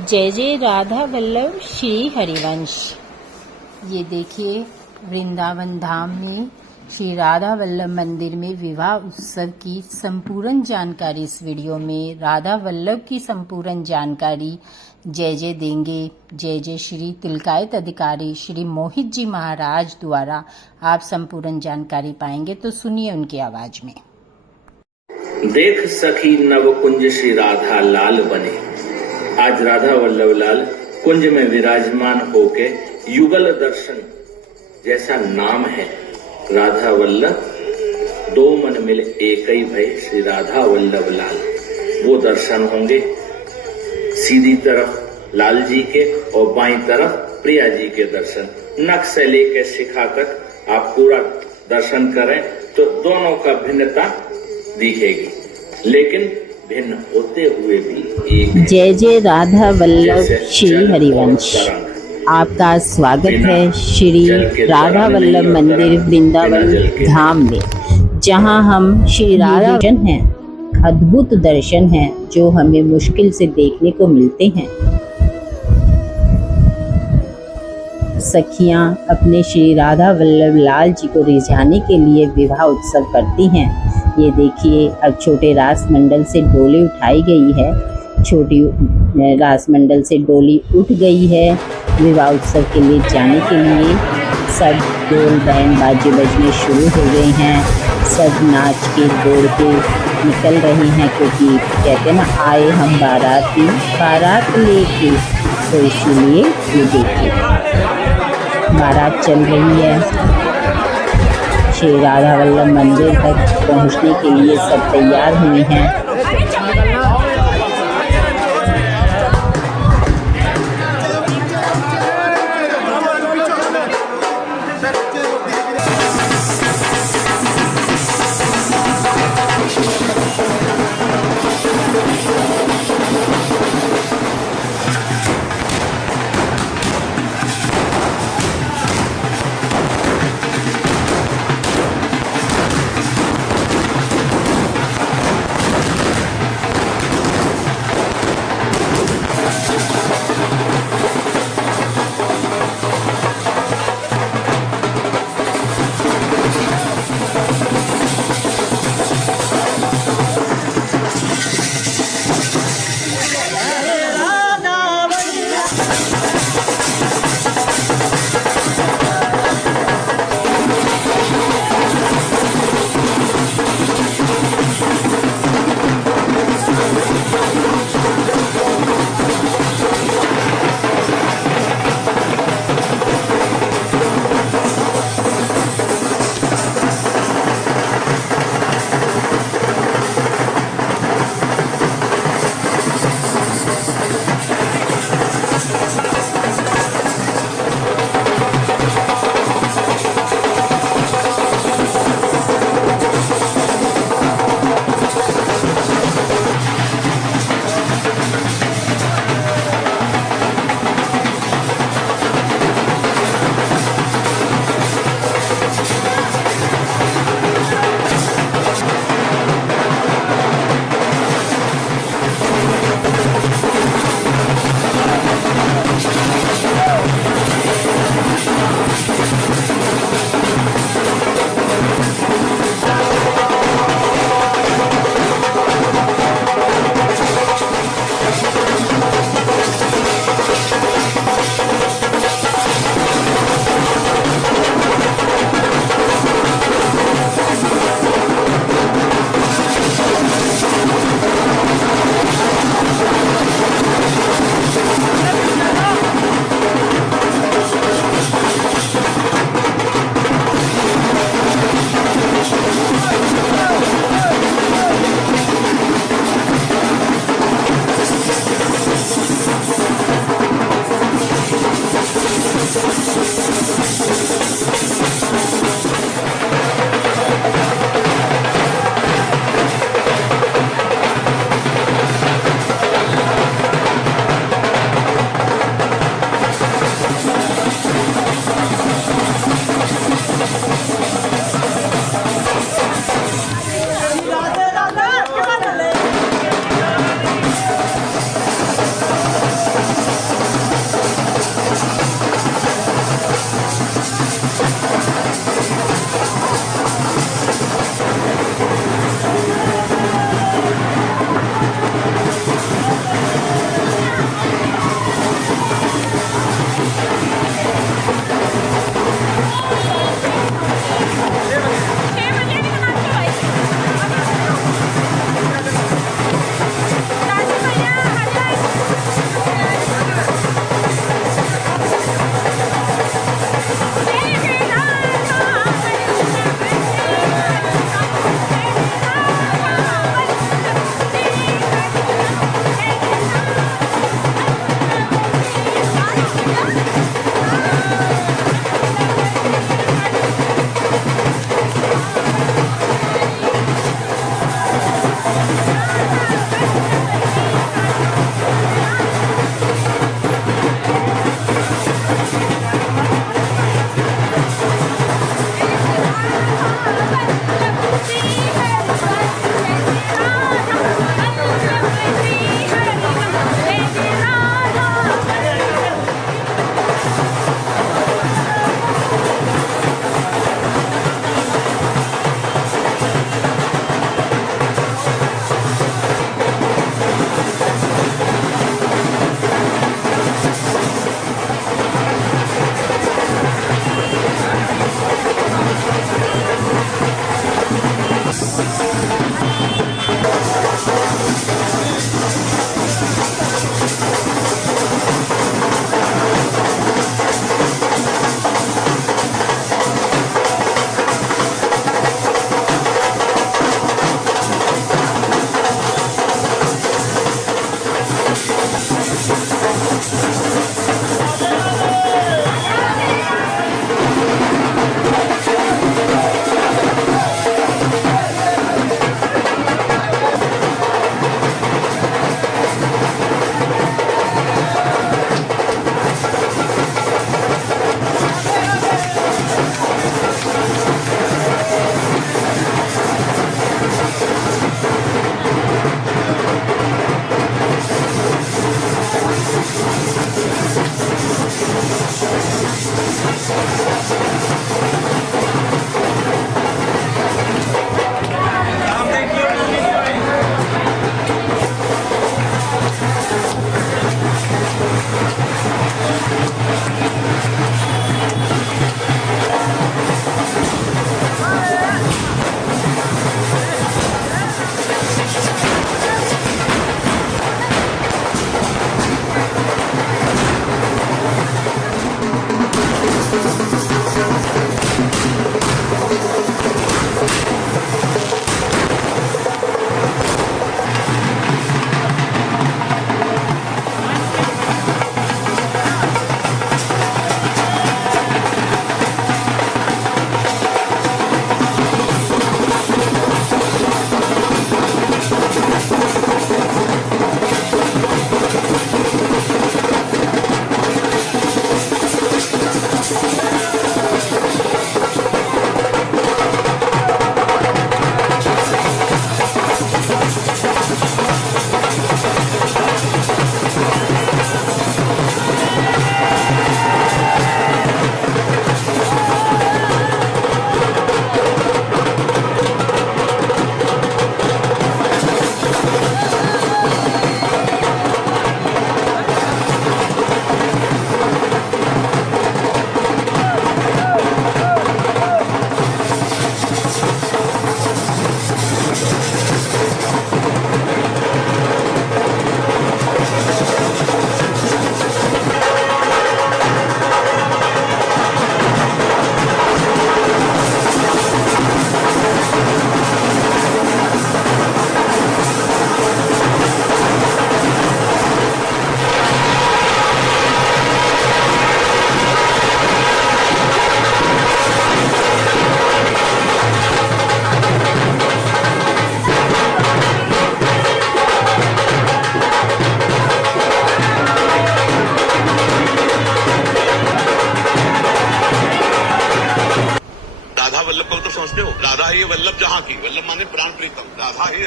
जय जय राधा वल्लभ श्री हरिवंश। ये देखिए वृंदावन धाम में श्री राधा वल्लभ मंदिर में विवाह उत्सव की संपूर्ण जानकारी इस वीडियो में राधा वल्लभ की संपूर्ण जानकारी जय जय देंगे। जय जय श्री तिलकायत अधिकारी श्री मोहित जी महाराज द्वारा आप संपूर्ण जानकारी पाएंगे, तो सुनिए उनकी आवाज में। देख सखी नव कुंज श्री राधा लाल बने। आज राधा वल्लभ लाल कुंज में विराजमान होके युगल दर्शन जैसा नाम है राधा वल्लभ, दो मन मिले एक ही भय श्री राधा वल्लभ लाल। वो दर्शन होंगे सीधी तरफ लाल जी के और बाईं तरफ प्रिया जी के दर्शन। नख से लेकर शिखा तक आप पूरा दर्शन करें तो दोनों का भिन्नता दिखेगी, लेकिन भिन्न होते हुए भी एक। जय जय राधा वल्लभ श्री हरिवंश। आपका स्वागत है श्री राधा वल्लभ मंदिर वृंदावन धाम में, जहां हम श्री राधा हैं। अद्भुत दर्शन हैं जो हमें मुश्किल से देखने को मिलते हैं। सखियां अपने श्री राधा वल्लभ लाल जी को रिझाने के लिए विवाह उत्सव करती हैं। ये देखिए अब छोटे रास मंडल से डोली उठाई गई है। छोटी रास मंडल से डोली उठ गई है विवाह उत्सव के लिए जाने के लिए। सब ढोल बैंड बाजे बजने शुरू हो गए हैं। सब नाच के दौड़ के निकल रहे हैं, क्योंकि कहते ना आए हम बाराती बारात लेके, तो इसीलिए ये देखिए बारात चल रही है। श्री राधा वल्लभ मंदिर तक पहुंचने के लिए सब तैयार हुए हैं।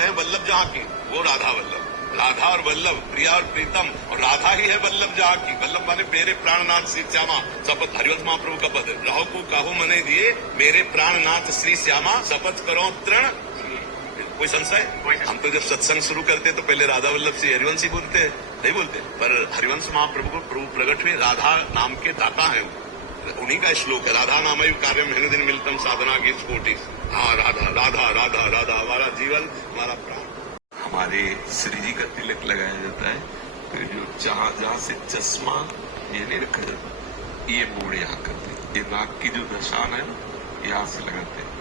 हैं वल्लभ जहाँ की, वो राधा वल्लभ। राधा और वल्लभ, प्रिया और प्रीतम, और राधा ही है वल्लभ जहाँ की। वल्लभ माने मेरे प्राणनाथ श्री श्यामा, शपथ हरिवंश महाप्रभु का पद। रहो को काहू मने दिए, मेरे प्राणनाथ श्री श्यामा, शपथ करो तृण। कोई संशय? हम तो जब सत्संग शुरू करते तो पहले राधा वल्लभ से हरिवंश ही बोलते हैं, नहीं बोलते। पर हरिवंश महाप्रभु को प्रभु प्रकट हुए, राधा नाम के दाता है, उन्हीं का श्लोक है। राधा नामयु कार्य मेहनु दिन मिलतम साधना की कोटि। हाँ, राधा राधा राधा राधा, हमारा जीवन, हमारा प्राण। हमारे श्री जी का तिलक लगाया जाता है, तो जो जहाँ से चश्मा ये नहीं रखा जाता, ये मोड़ यहाँ करते, ये नाक की जो निशान है ना, यहाँ से लगाते हैं।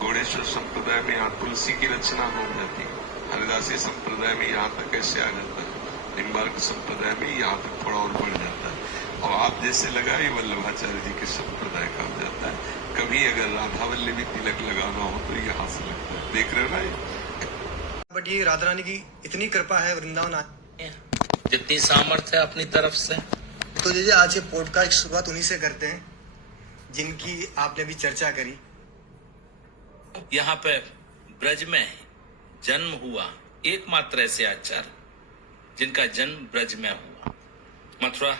गौड़ेश्वर संप्रदाय में यहाँ तुलसी की रचना हो जाती है। हरिदासी संप्रदाय में यहाँ तक ऐसे आ जाता है। निम्बार्क संप्रदाय में यहाँ तक थोड़ा और बढ़ जाता है। और आप जैसे लगाए वल्लभाचार्य जी के संप्रदाय का हो जाता है। कभी अगर राधा वल्लभी तिलक लगाना हो तो यहाँ से लगता है। देख रहे हो ना ये? बट ये राधा रानी की इतनी कृपा है वृंदावन जितनी सामर्थ्य है अपनी तरफ से। तो जैसे आज ये पॉडकास्ट की शुरुआत उन्हीं से करते हैं जिनकी आपने भी चर्चा करी। यहाँ पे ब्रज में जन्म हुआ एकमात्र ऐसे आचार्य जिनका जन्म ब्रज में हुआ। मथुरा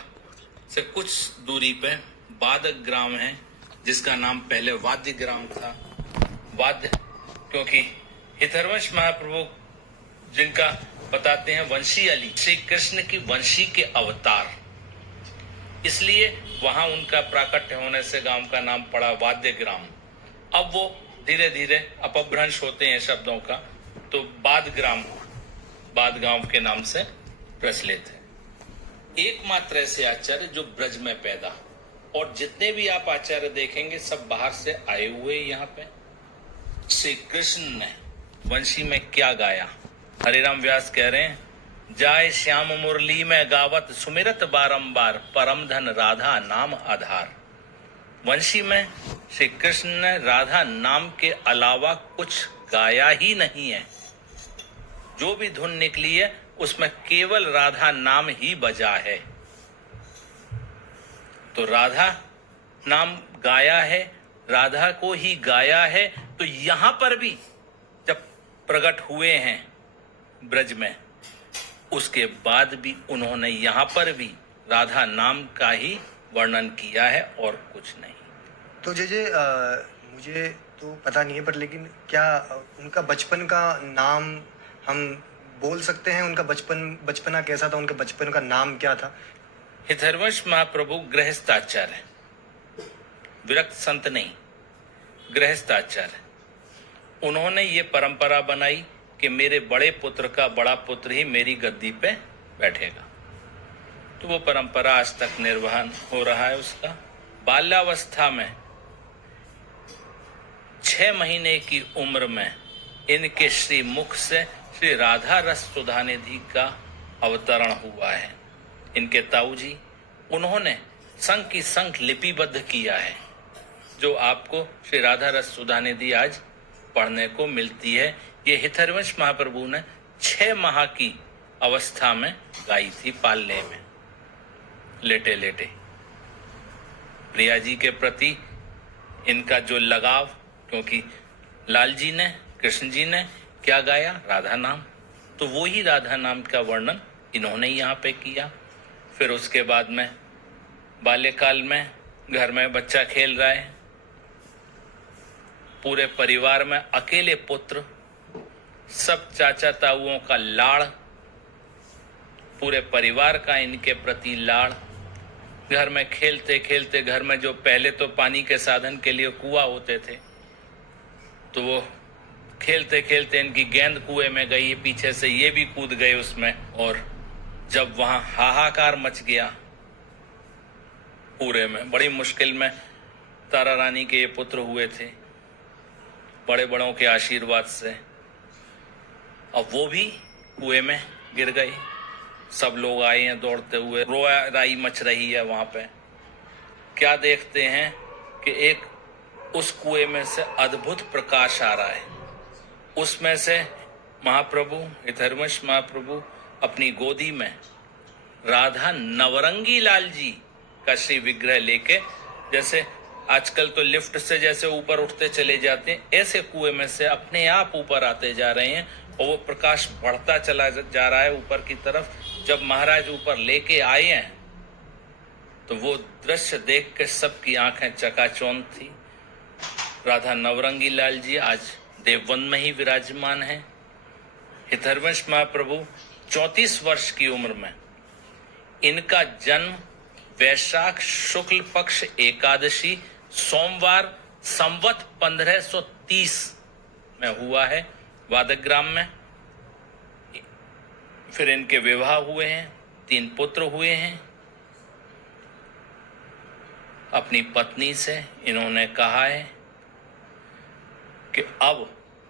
से कुछ दूरी पे वादक ग्राम है, जिसका नाम पहले वाद्य ग्राम था। वाद्य क्योंकि हितरवंश महाप्रभु जिनका बताते हैं वंशी अली, श्री कृष्ण की वंशी के अवतार, इसलिए वहां उनका प्राकट्य होने से गांव का नाम पड़ा वाद्य ग्राम। अब वो धीरे धीरे अपभ्रंश होते हैं शब्दों का, तो बाद गांव के नाम से प्रचलित है। एकमात्र ऐसे आचार्य जो ब्रज में पैदा, और जितने भी आप आचार्य देखेंगे सब बाहर से आए हुए यहाँ पे। श्री कृष्ण ने वंशी में क्या गाया? हरिराम व्यास कह रहे हैं, जाय श्याम मुरली में गावत सुमिरत बारंबार, परम धन राधा नाम आधार। वंशी में श्री कृष्ण ने राधा नाम के अलावा कुछ गाया ही नहीं है। जो भी धुन निकली है उसमें केवल राधा नाम ही बजा है। तो राधा नाम गाया है, राधा को ही गाया है। तो यहां पर भी जब प्रकट हुए हैं ब्रज में, उसके बाद भी उन्होंने यहां पर भी राधा नाम का ही वर्णन किया है और कुछ नहीं। तो जैसे मुझे तो पता नहीं है, पर लेकिन क्या उनका बचपन का नाम हम बोल सकते हैं? उनका बचपना कैसा था? उनके बचपन का नाम क्या था? हितरवंश महाप्रभु गृहस्थाचार्य, विरक्त संत नहीं, गृहस्थाचार्य। उन्होंने ये परंपरा बनाई कि मेरे बड़े पुत्र का बड़ा पुत्र ही मेरी गद्दी पे बैठेगा। तो वो परंपरा आज तक निर्वहन हो रहा है उसका। बाल्यावस्था में 6 महीने की उम्र में इनके श्री मुख से श्री राधा रस सुधा निधि का अवतरण हुआ है। इनके ताऊ जी, उन्होंने संघ की संघ लिपिबद्ध किया है, जो आपको श्री राधा रस सुधा निधि आज पढ़ने को मिलती है। ये हितरवंश महाप्रभु ने 6 माह की अवस्था में गाई थी, पालने में, लेटे लेटे। प्रिया जी के प्रति इनका जो लगाव, क्योंकि लाल जी ने, कृष्ण जी ने क्या गाया? राधा नाम। तो वो ही राधा नाम का वर्णन इन्होंने यहाँ पे किया। फिर उसके बाद में बाल्यकाल में घर में बच्चा खेल रहा है, पूरे परिवार में अकेले पुत्र, सब चाचा ताऊओं का लाड़, पूरे परिवार का इनके प्रति लाड़। घर में खेलते खेलते, घर में जो पहले तो पानी के साधन के लिए कुआं होते थे, तो वो खेलते खेलते इनकी गेंद कुएं में गई, पीछे से ये भी कूद गए उसमें। और जब वहां हाहाकार मच गया पूरे में, बड़ी मुश्किल में तारा रानी के ये पुत्र हुए थे बड़े बड़ों के आशीर्वाद से। अब वो भी कुएं में गिर गए। सब लोग आए हैं दौड़ते हुए, रोया राई मच रही है वहां पे। क्या देखते हैं कि एक उस कुएं में से अद्भुत प्रकाश आ रहा है। उसमें से महाप्रभु, हितरवंश महाप्रभु अपनी गोदी में राधा नवरंगी लाल जी का श्री विग्रह लेके, जैसे आजकल तो लिफ्ट से जैसे ऊपर उठते चले जाते हैं, ऐसे कुएं में से अपने आप ऊपर आते जा रहे हैं। और वो प्रकाश बढ़ता चला जा रहा है ऊपर की तरफ। जब महाराज ऊपर लेके आए हैं तो वो दृश्य देख के सबकी आंखें चकाचौंध थी। राधा नवरंगी लाल जी आज देववन में ही विराजमान हैं। हितहरवंश महाप्रभु 34 वर्ष की उम्र में, इनका जन्म वैशाख शुक्ल पक्ष एकादशी सोमवार संवत 1530 में हुआ है वादग्राम में। फिर इनके विवाह हुए हैं, 3 पुत्र हुए हैं। अपनी पत्नी से इन्होंने कहा है कि अब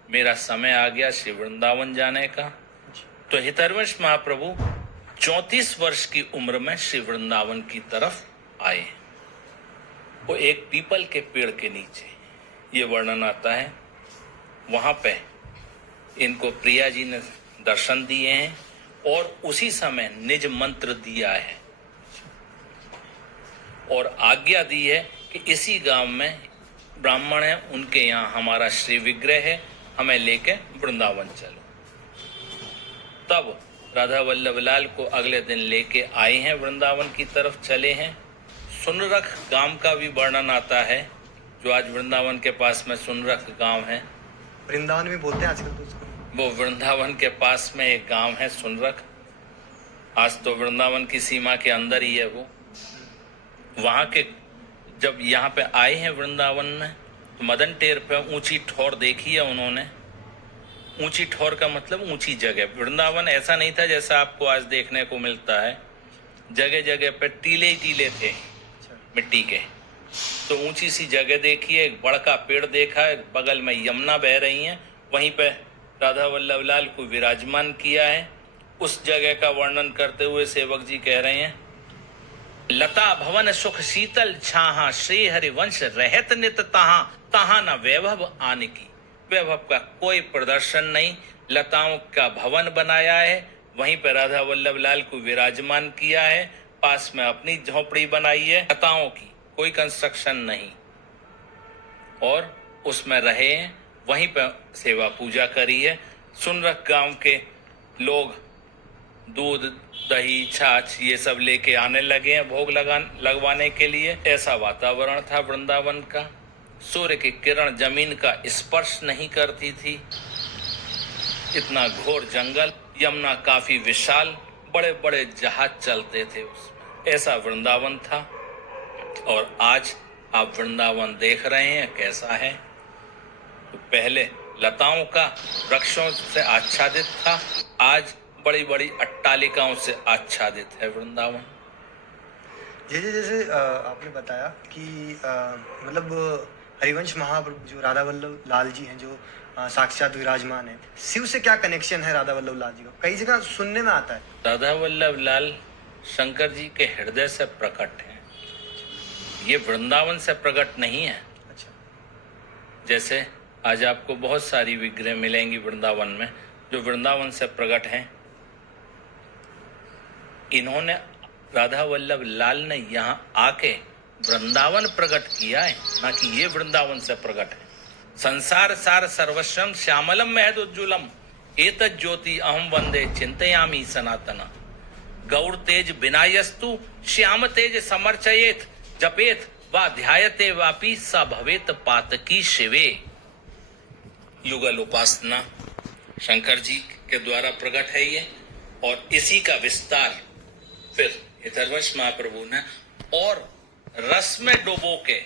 मेरा समय आ गया श्री वृंदावन जाने का। तो हितहरवंश महाप्रभु 34 वर्ष की उम्र में श्री वृंदावन की तरफ आए। वो एक पीपल के पेड़ के नीचे, ये वर्णन आता है, वहां पे इनको प्रिया जी ने दर्शन दिए हैं और उसी समय निज मंत्र दिया है और आज्ञा दी है कि इसी गांव में ब्राह्मण है, उनके यहाँ हमारा श्री विग्रह है, हमें लेके वृंदावन चलो। तब राधा वल्लभ लाल को अगले दिन लेके आए हैं, वृंदावन की तरफ चले हैं। सुनरख गांव का भी वर्णन आता है, जो आज वृंदावन के पास में सुनरख गांव है। वृंदावन में बोलते हैं आजकल तो उसको। वो वृंदावन के पास में एक गांव है सुनरख। आज तो वृंदावन की सीमा के अंदर ही है वो। वहां के जब यहाँ पे आए हैं वृंदावन में, तो मदन टेर पे ऊंची ठोर देखी है उन्होंने। ऊंची ठोर का मतलब ऊंची जगह। वृंदावन ऐसा नहीं था जैसा आपको आज देखने को मिलता है, जगह जगह पे टीले ही टीले थे मिट्टी के। तो ऊंची सी जगह देखी है, एक बड़का पेड़ देखा है, बगल में यमुना बह रही है, वहीं पे राधा वल्लभ लाल को विराजमान किया है। उस जगह का वर्णन करते हुए सेवक जी कह रहे हैं, लता भवन सुख शीतल छाहा, श्री हरिवंश रहत नित तहा, तहा न वैभव आने की। वैभव का कोई प्रदर्शन नहीं, लताओं का भवन बनाया है, वहीं पर राधा वल्लभ लाल को विराजमान किया है। पास में अपनी झोपड़ी बनाई है, लताओं की, कोई कंस्ट्रक्शन नहीं, और उसमें रहे हैं, वहीं पर सेवा पूजा करी है। सुनरख गांव के लोग दूध दही छाछ ये सब लेके आने लगे हैं भोग लगवाने के लिए। ऐसा वातावरण था वृंदावन का। सूर्य की किरण जमीन का स्पर्श नहीं करती थी। इतना घोर जंगल, यमुना काफी विशाल, बड़े बड़े जहाज चलते थे उसमें। ऐसा वृंदावन था। और आज आप वृंदावन देख रहे हैं कैसा है। तो पहले लताओं का, वृक्षों से आच्छादित था, आज बड़ी बड़ी अट्टालिकाओं से आच्छादित है वृंदावन। जैसे आपने बताया कि मतलब हरिवंश महाप्रभु जो राधा वल्लभ लाल जी हैं, जो साक्षात विराजमान है, शिव से क्या कनेक्शन है राधा वल्लभ लाल जी का? कई जगह सुनने में आता है राधा वल्लभ लाल शंकर जी के हृदय से प्रकट है, ये वृंदावन से प्रकट नहीं है। अच्छा। जैसे आज आपको बहुत सारी विग्रह मिलेंगी वृंदावन में जो वृंदावन से प्रकट हैं। इन्होंने, राधा वल्लभ लाल ने यहाँ आके वृंदावन प्रकट किया है, ना कि ये वृंदावन से प्रकट है। संसार सार सर्वस्वम श्यामलम महद उज्ज्वलम एतत् ज्योति अहम वंदे चिंतयामि सनातना। गौर तेज विनायस्तु श्याम तेज समर्चयेत जपेत वा ध्यायते वापि स भवेत पातकी शिवे। युगल उपासना शंकर जी के द्वारा प्रकट है ये, और इसी का विस्तार फिर हितहरवंश महाप्रभु ने और रस में डुबो के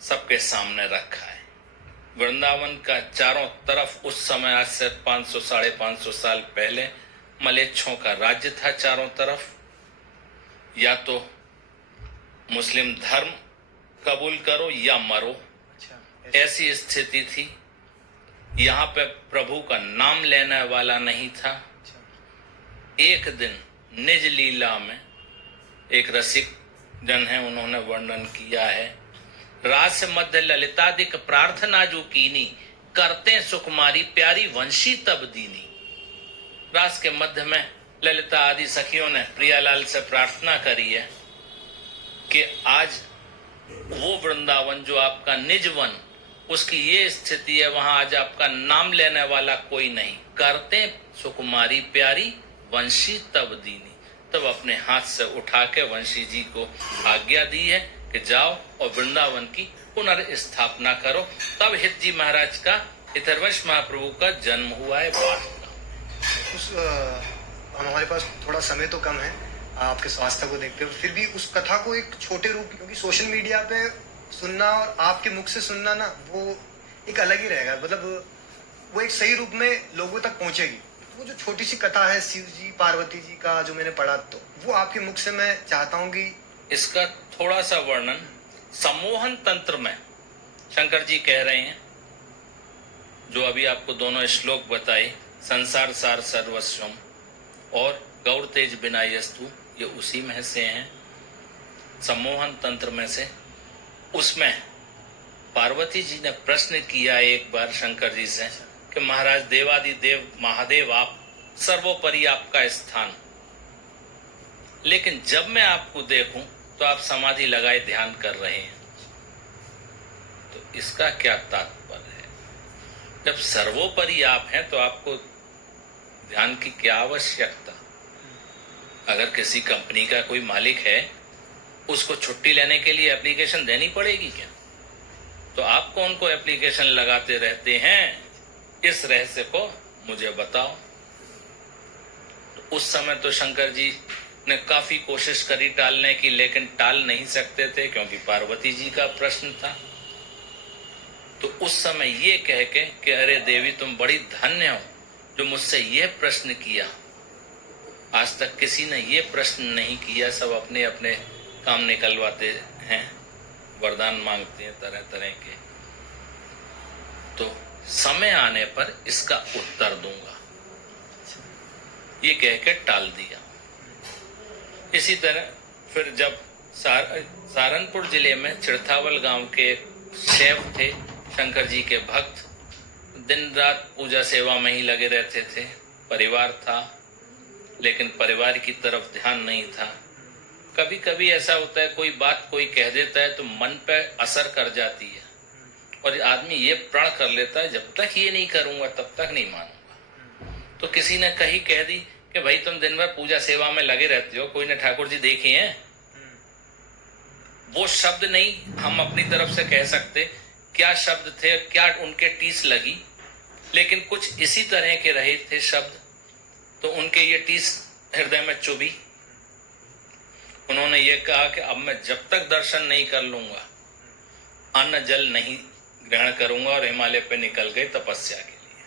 सबके सामने रखा है। वृंदावन का चारों तरफ उस समय, आज से 500 साढ़े 500 साल पहले, मलेच्छों का राज्य था चारों तरफ। या तो मुस्लिम धर्म कबूल करो या मरो, ऐसी स्थिति थी। यहाँ पे प्रभु का नाम लेने वाला नहीं था। एक दिन निज लीला में एक रसिक जन है, उन्होंने वर्णन किया है, रास मध्य ललितादिक प्रार्थना जो कीनी, करते सुकुमारी प्यारी वंशी तब दीनी। रास के मध्य में ललिता आदि सखियों ने प्रियालाल से प्रार्थना करी है कि आज वो वृंदावन जो आपका निज वन, उसकी ये स्थिति है, वहां आज आपका नाम लेने वाला कोई नहीं। करते सुकुमारी प्यारी वंशी तब दीनी, तब अपने हाथ से उठा के वंशी जी को आज्ञा दी है कि जाओ और वृंदावन की पुनर्स्थापना करो। तब हित जी महाराज का, इतरवंश महाप्रभु का जन्म हुआ है बाढ़ का। हमारे पास थोड़ा समय तो कम है, आपके स्वास्थ्य को देखते हुए, फिर भी उस कथा को एक छोटे रूप, क्योंकि सोशल मीडिया पे सुनना और आपके मुख से सुनना ना, वो एक अलग ही रहेगा। मतलब वो एक सही रूप में लोगों तक पहुंचेगी। वो जो छोटी सी कथा है शिव जी पार्वती जी का, जो मैंने पढ़ा, तो वो आपके मुख से मैं चाहता हूँ कि इसका थोड़ा सा वर्णन सम्मोहन तंत्र में शंकर जी कह रहे हैं, जो अभी आपको दोनों श्लोक बताए, संसार सार सर्वस्वम और गौर तेज बिना यस्तु, ये उसी में से हैं, सम्मोहन तंत्र में से। उसमें पार्वती जी ने प्रश्न किया एक बार शंकर जी से कि महाराज देवादि देव महादेव आप, सर्वोपरि आपका स्थान, लेकिन जब मैं आपको देखूं तो आप समाधि लगाए ध्यान कर रहे हैं, तो इसका क्या तात्पर्य है? जब सर्वोपरि आप हैं तो आपको ध्यान की क्या आवश्यकता? अगर किसी कंपनी का कोई मालिक है, उसको छुट्टी लेने के लिए एप्लीकेशन देनी पड़ेगी क्या? तो आप कौन को एप्लीकेशन लगाते रहते हैं? इस रहस्य को मुझे बताओ। तो उस समय तो शंकर जी ने काफी कोशिश करी टालने की, लेकिन टाल नहीं सकते थे क्योंकि पार्वती जी का प्रश्न था। तो उस समय ये कह के कि अरे देवी तुम बड़ी धन्य हो जो मुझसे ये प्रश्न किया, आज तक किसी ने ये प्रश्न नहीं किया, सब अपने अपने काम निकलवाते हैं, वरदान मांगते हैं तरह तरह के, तो समय आने पर इसका उत्तर दूंगा, ये कह के टाल दिया। इसी तरह फिर जब सहारनपुर जिले में चिड़थावल गांव के शैव थे, शंकर जी के भक्त, दिन रात पूजा सेवा में ही लगे रहते थे। परिवार था लेकिन परिवार की तरफ ध्यान नहीं था। कभी कभी ऐसा होता है, कोई बात कोई कह देता है तो मन पे असर कर जाती है और आदमी ये प्रण कर लेता है जब तक ये नहीं करूंगा तब तक नहीं मानूंगा। तो किसी ने कही कह दी कि भाई तुम दिन भर पूजा सेवा में लगे रहते हो, कोई ने ठाकुर जी देखे हैं? वो शब्द नहीं हम अपनी तरफ से कह सकते, क्या शब्द थे, क्या उनके टीस लगी, लेकिन कुछ इसी तरह के रहे थे शब्द, तो उनके ये टीस हृदय में चुभी। उन्होंने ये कहा कि अब मैं जब तक दर्शन नहीं कर लूंगा अन्न जल नहीं ग्रहण करूंगा, और हिमालय पे निकल गए तपस्या के लिए।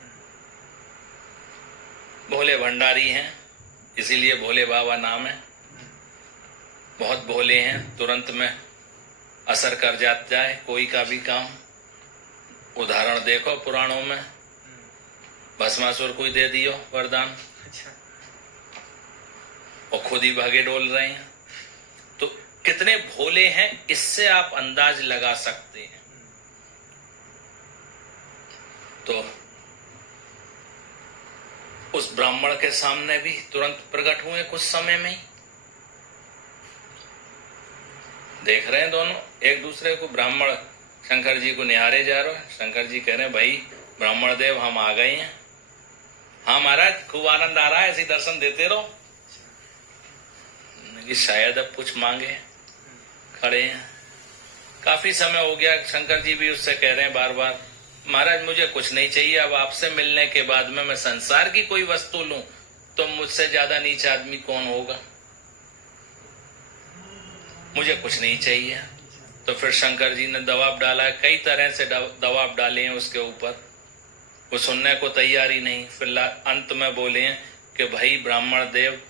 भोले भंडारी हैं, इसीलिए भोले बाबा नाम है। बहुत भोले हैं, तुरंत में असर कर जाता है कोई का भी काम। उदाहरण देखो पुराणों में, भस्मासुर कोई दे दियो वरदान, और खुद ही भागे डोल रहे हैं। तो कितने भोले हैं इससे आप अंदाज लगा सकते हैं। तो उस ब्राह्मण के सामने भी तुरंत प्रकट हुए कुछ समय में ही। देख रहे हैं दोनों एक दूसरे को, ब्राह्मण शंकर जी को निहारे जा रहे हैं। शंकर जी कह रहे हैं भाई ब्राह्मण देव हम आ गए हैं। हाँ महाराज खूब आनंद आ रहा है, ऐसे दर्शन देते रहो। कि शायद अब कुछ मांगे, खड़े हैं। काफी समय हो गया, शंकर जी भी उससे कह रहे हैं बार बार, महाराज मुझे कुछ नहीं चाहिए, अब आपसे मिलने के बाद में मैं संसार की कोई वस्तु लूं तो मुझसे ज्यादा नीच आदमी कौन होगा, मुझे कुछ नहीं चाहिए। तो फिर शंकर जी ने दबाव डाला, कई तरह से दबाव डाले हैं उसके ऊपर, वो सुनने को तैयार ही नहीं। फिर अंत में बोले हैं कि भाई ब्राह्मण देव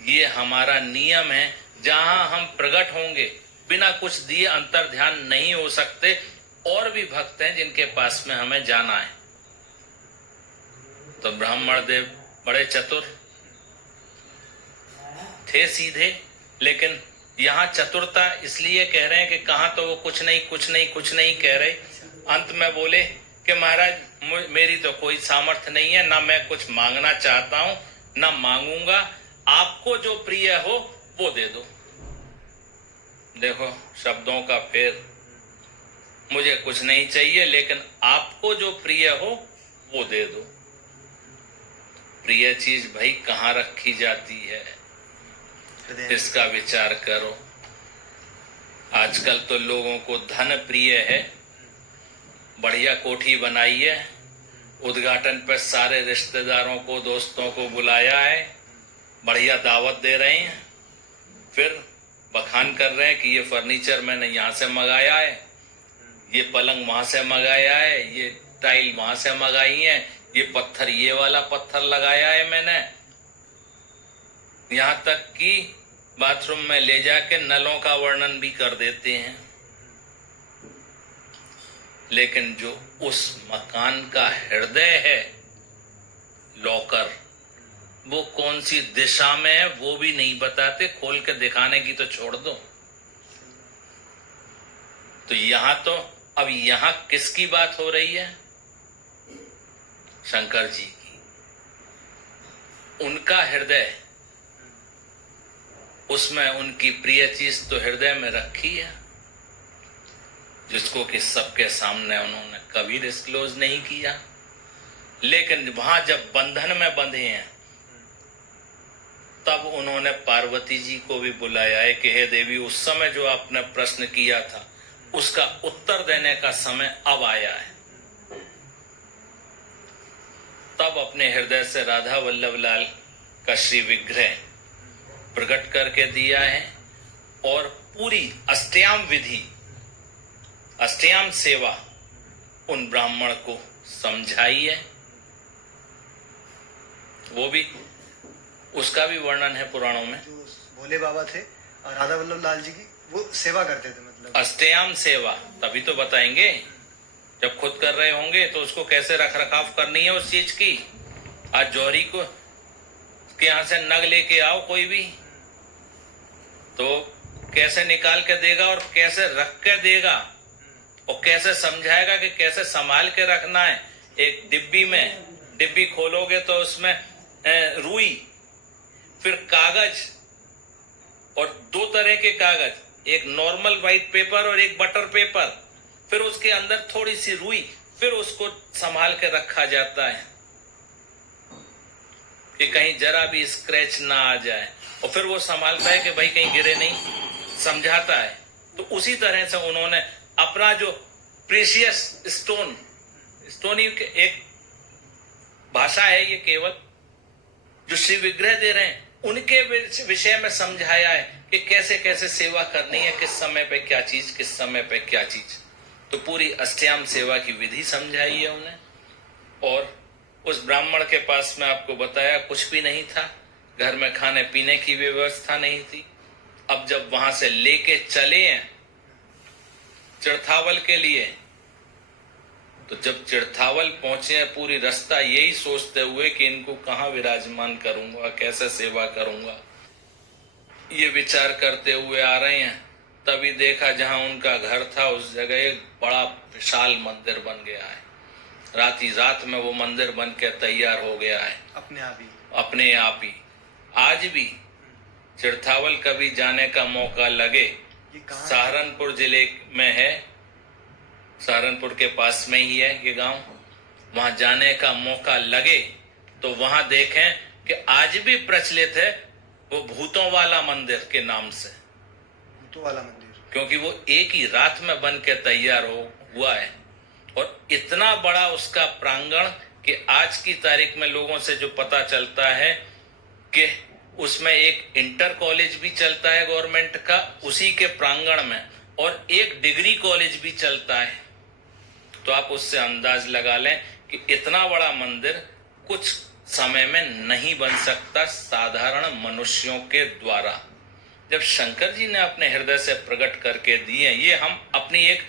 ये हमारा नियम है, जहां हम प्रकट होंगे बिना कुछ दिए अंतर ध्यान नहीं हो सकते। और भी भक्त हैं जिनके पास में हमें जाना है। तो ब्राह्मण देव बड़े चतुर थे, सीधे, लेकिन यहां चतुरता इसलिए कह रहे हैं कि कहां तो वो कुछ नहीं कुछ नहीं कुछ नहीं कह रहे। अंत में बोले कि महाराज मेरी तो कोई सामर्थ्य नहीं है, ना मैं कुछ मांगना चाहता हूं ना मांगूंगा, आपको जो प्रिय हो वो दे दो। देखो शब्दों का फेर, मुझे कुछ नहीं चाहिए, लेकिन आपको जो प्रिय हो वो दे दो। प्रिय चीज भाई कहाँ रखी जाती है, इसका विचार करो। आजकल तो लोगों को धन प्रिय है। बढ़िया कोठी बनाई है, उद्घाटन पर सारे रिश्तेदारों को, दोस्तों को बुलाया है, बढ़िया दावत दे रहे हैं, फिर बखान कर रहे हैं कि ये फर्नीचर मैंने यहाँ से मंगाया है, ये पलंग वहां से मंगाया है, ये टाइल वहां से मंगाई है, ये पत्थर, ये वाला पत्थर लगाया है मैंने। यहाँ तक कि बाथरूम में ले जाके नलों का वर्णन भी कर देते हैं। लेकिन जो उस मकान का हृदय है, लॉकर, वो कौन सी दिशा में है वो भी नहीं बताते। खोल के दिखाने की तो छोड़ दो। तो यहां तो अब यहां किसकी बात हो रही है? शंकर जी की। उनका हृदय, उसमें उनकी प्रिय चीज तो हृदय में रखी है, जिसको कि सबके सामने उन्होंने कभी डिस्क्लोज नहीं किया। लेकिन वहां जब बंधन में बंधे हैं, तब उन्होंने पार्वती जी को भी बुलाया है कि हे देवी, उस समय जो आपने प्रश्न किया था उसका उत्तर देने का समय अब आया है। तब अपने हृदय से राधा वल्लभ लाल का श्री विग्रह प्रकट करके दिया है और पूरी अष्टयाम विधि, अष्टयाम सेवा उन ब्राह्मण को समझाई है। वो भी, उसका भी वर्णन है पुराणों में। जो भोले बाबा थे और राधा वल्लभ लाल जी की वो सेवा करते थे, मतलब अष्टयाम सेवा तभी तो बताएंगे। जब खुद कर रहे होंगे तो उसको कैसे रख रखाव करनी है उस चीज की। आज जौहरी को के यहां से नग लेके आओ कोई भी, तो कैसे निकाल के देगा और कैसे रख के देगा और कैसे समझाएगा कि कैसे संभाल के रखना है। एक डिब्बी में, डिब्बी खोलोगे तो उसमें रुई, फिर कागज, और दो तरह के कागज, एक नॉर्मल व्हाइट पेपर और एक बटर पेपर, फिर उसके अंदर थोड़ी सी रुई, फिर उसको संभाल के रखा जाता है कि कहीं जरा भी स्क्रैच ना आ जाए, और फिर वो संभालता है कि भाई कहीं गिरे नहीं, समझाता है। तो उसी तरह से उन्होंने अपना जो प्रीशियस स्टोन, स्टोन ही एक भाषा है ये, केवल जो श्री विग्रह दे रहे हैं उनके विषय में समझाया है कि कैसे कैसे सेवा करनी है, किस समय पे क्या चीज, किस समय पे क्या चीज। तो पूरी अष्टयाम सेवा की विधि समझाई है उन्हें। और उस ब्राह्मण के पास में आपको बताया कुछ भी नहीं था, घर में खाने पीने की व्यवस्था नहीं थी। अब जब वहां से लेके चले हैं चिड़थावल के लिए, तो जब चिड़थावल पहुंचे हैं, पूरी रास्ता यही सोचते हुए कि इनको कहाँ विराजमान करूंगा, कैसे सेवा करूंगा, ये विचार करते हुए आ रहे हैं। तभी देखा जहां उनका घर था उस जगह एक बड़ा विशाल मंदिर बन गया है। राती रात में वो मंदिर बन के तैयार हो गया है, अपने आप ही, अपने आप ही। आज भी चिड़थावल कभी जाने का मौका लगे, ये कहाँ है? सहारनपुर जिले में है, सहारनपुर के पास में ही है ये गांव। वहां जाने का मौका लगे तो वहां देखें कि आज भी प्रचलित है वो भूतों वाला मंदिर के नाम से, भूतों वाला मंदिर, क्योंकि वो एक ही रात में बन के तैयार हुआ है। और इतना बड़ा उसका प्रांगण कि आज की तारीख में लोगों से जो पता चलता है कि उसमें एक इंटर कॉलेज भी चलता है गवर्नमेंट का उसी के प्रांगण में, और एक डिग्री कॉलेज भी चलता है। तो आप उससे अंदाज लगा लें कि इतना बड़ा मंदिर कुछ समय में नहीं बन सकता साधारण मनुष्यों के द्वारा। जब शंकर जी ने अपने हृदय से प्रकट करके दिए, ये हम अपनी एक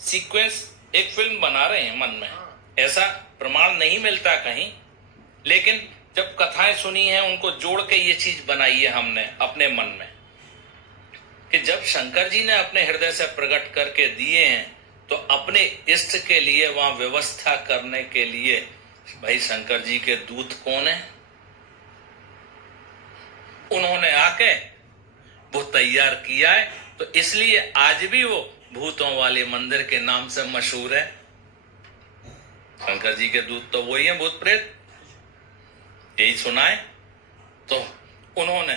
सीक्वेंस, एक फिल्म बना रहे हैं मन में, ऐसा प्रमाण नहीं मिलता कहीं, लेकिन जब कथाएं सुनी हैं उनको जोड़ के ये चीज बनाई है हमने अपने मन में, कि जब शंकर जी ने अपने हृदय से प्रकट करके दिए हैं तो अपने इष्ट के लिए वहां व्यवस्था करने के लिए भाई शंकर जी के दूत कौन है? उन्होंने आके वो तैयार किया है। तो इसलिए आज भी वो भूतों वाले मंदिर के नाम से मशहूर है। शंकर जी के दूत तो वही है, भूत प्रेत, यही सुना है। तो उन्होंने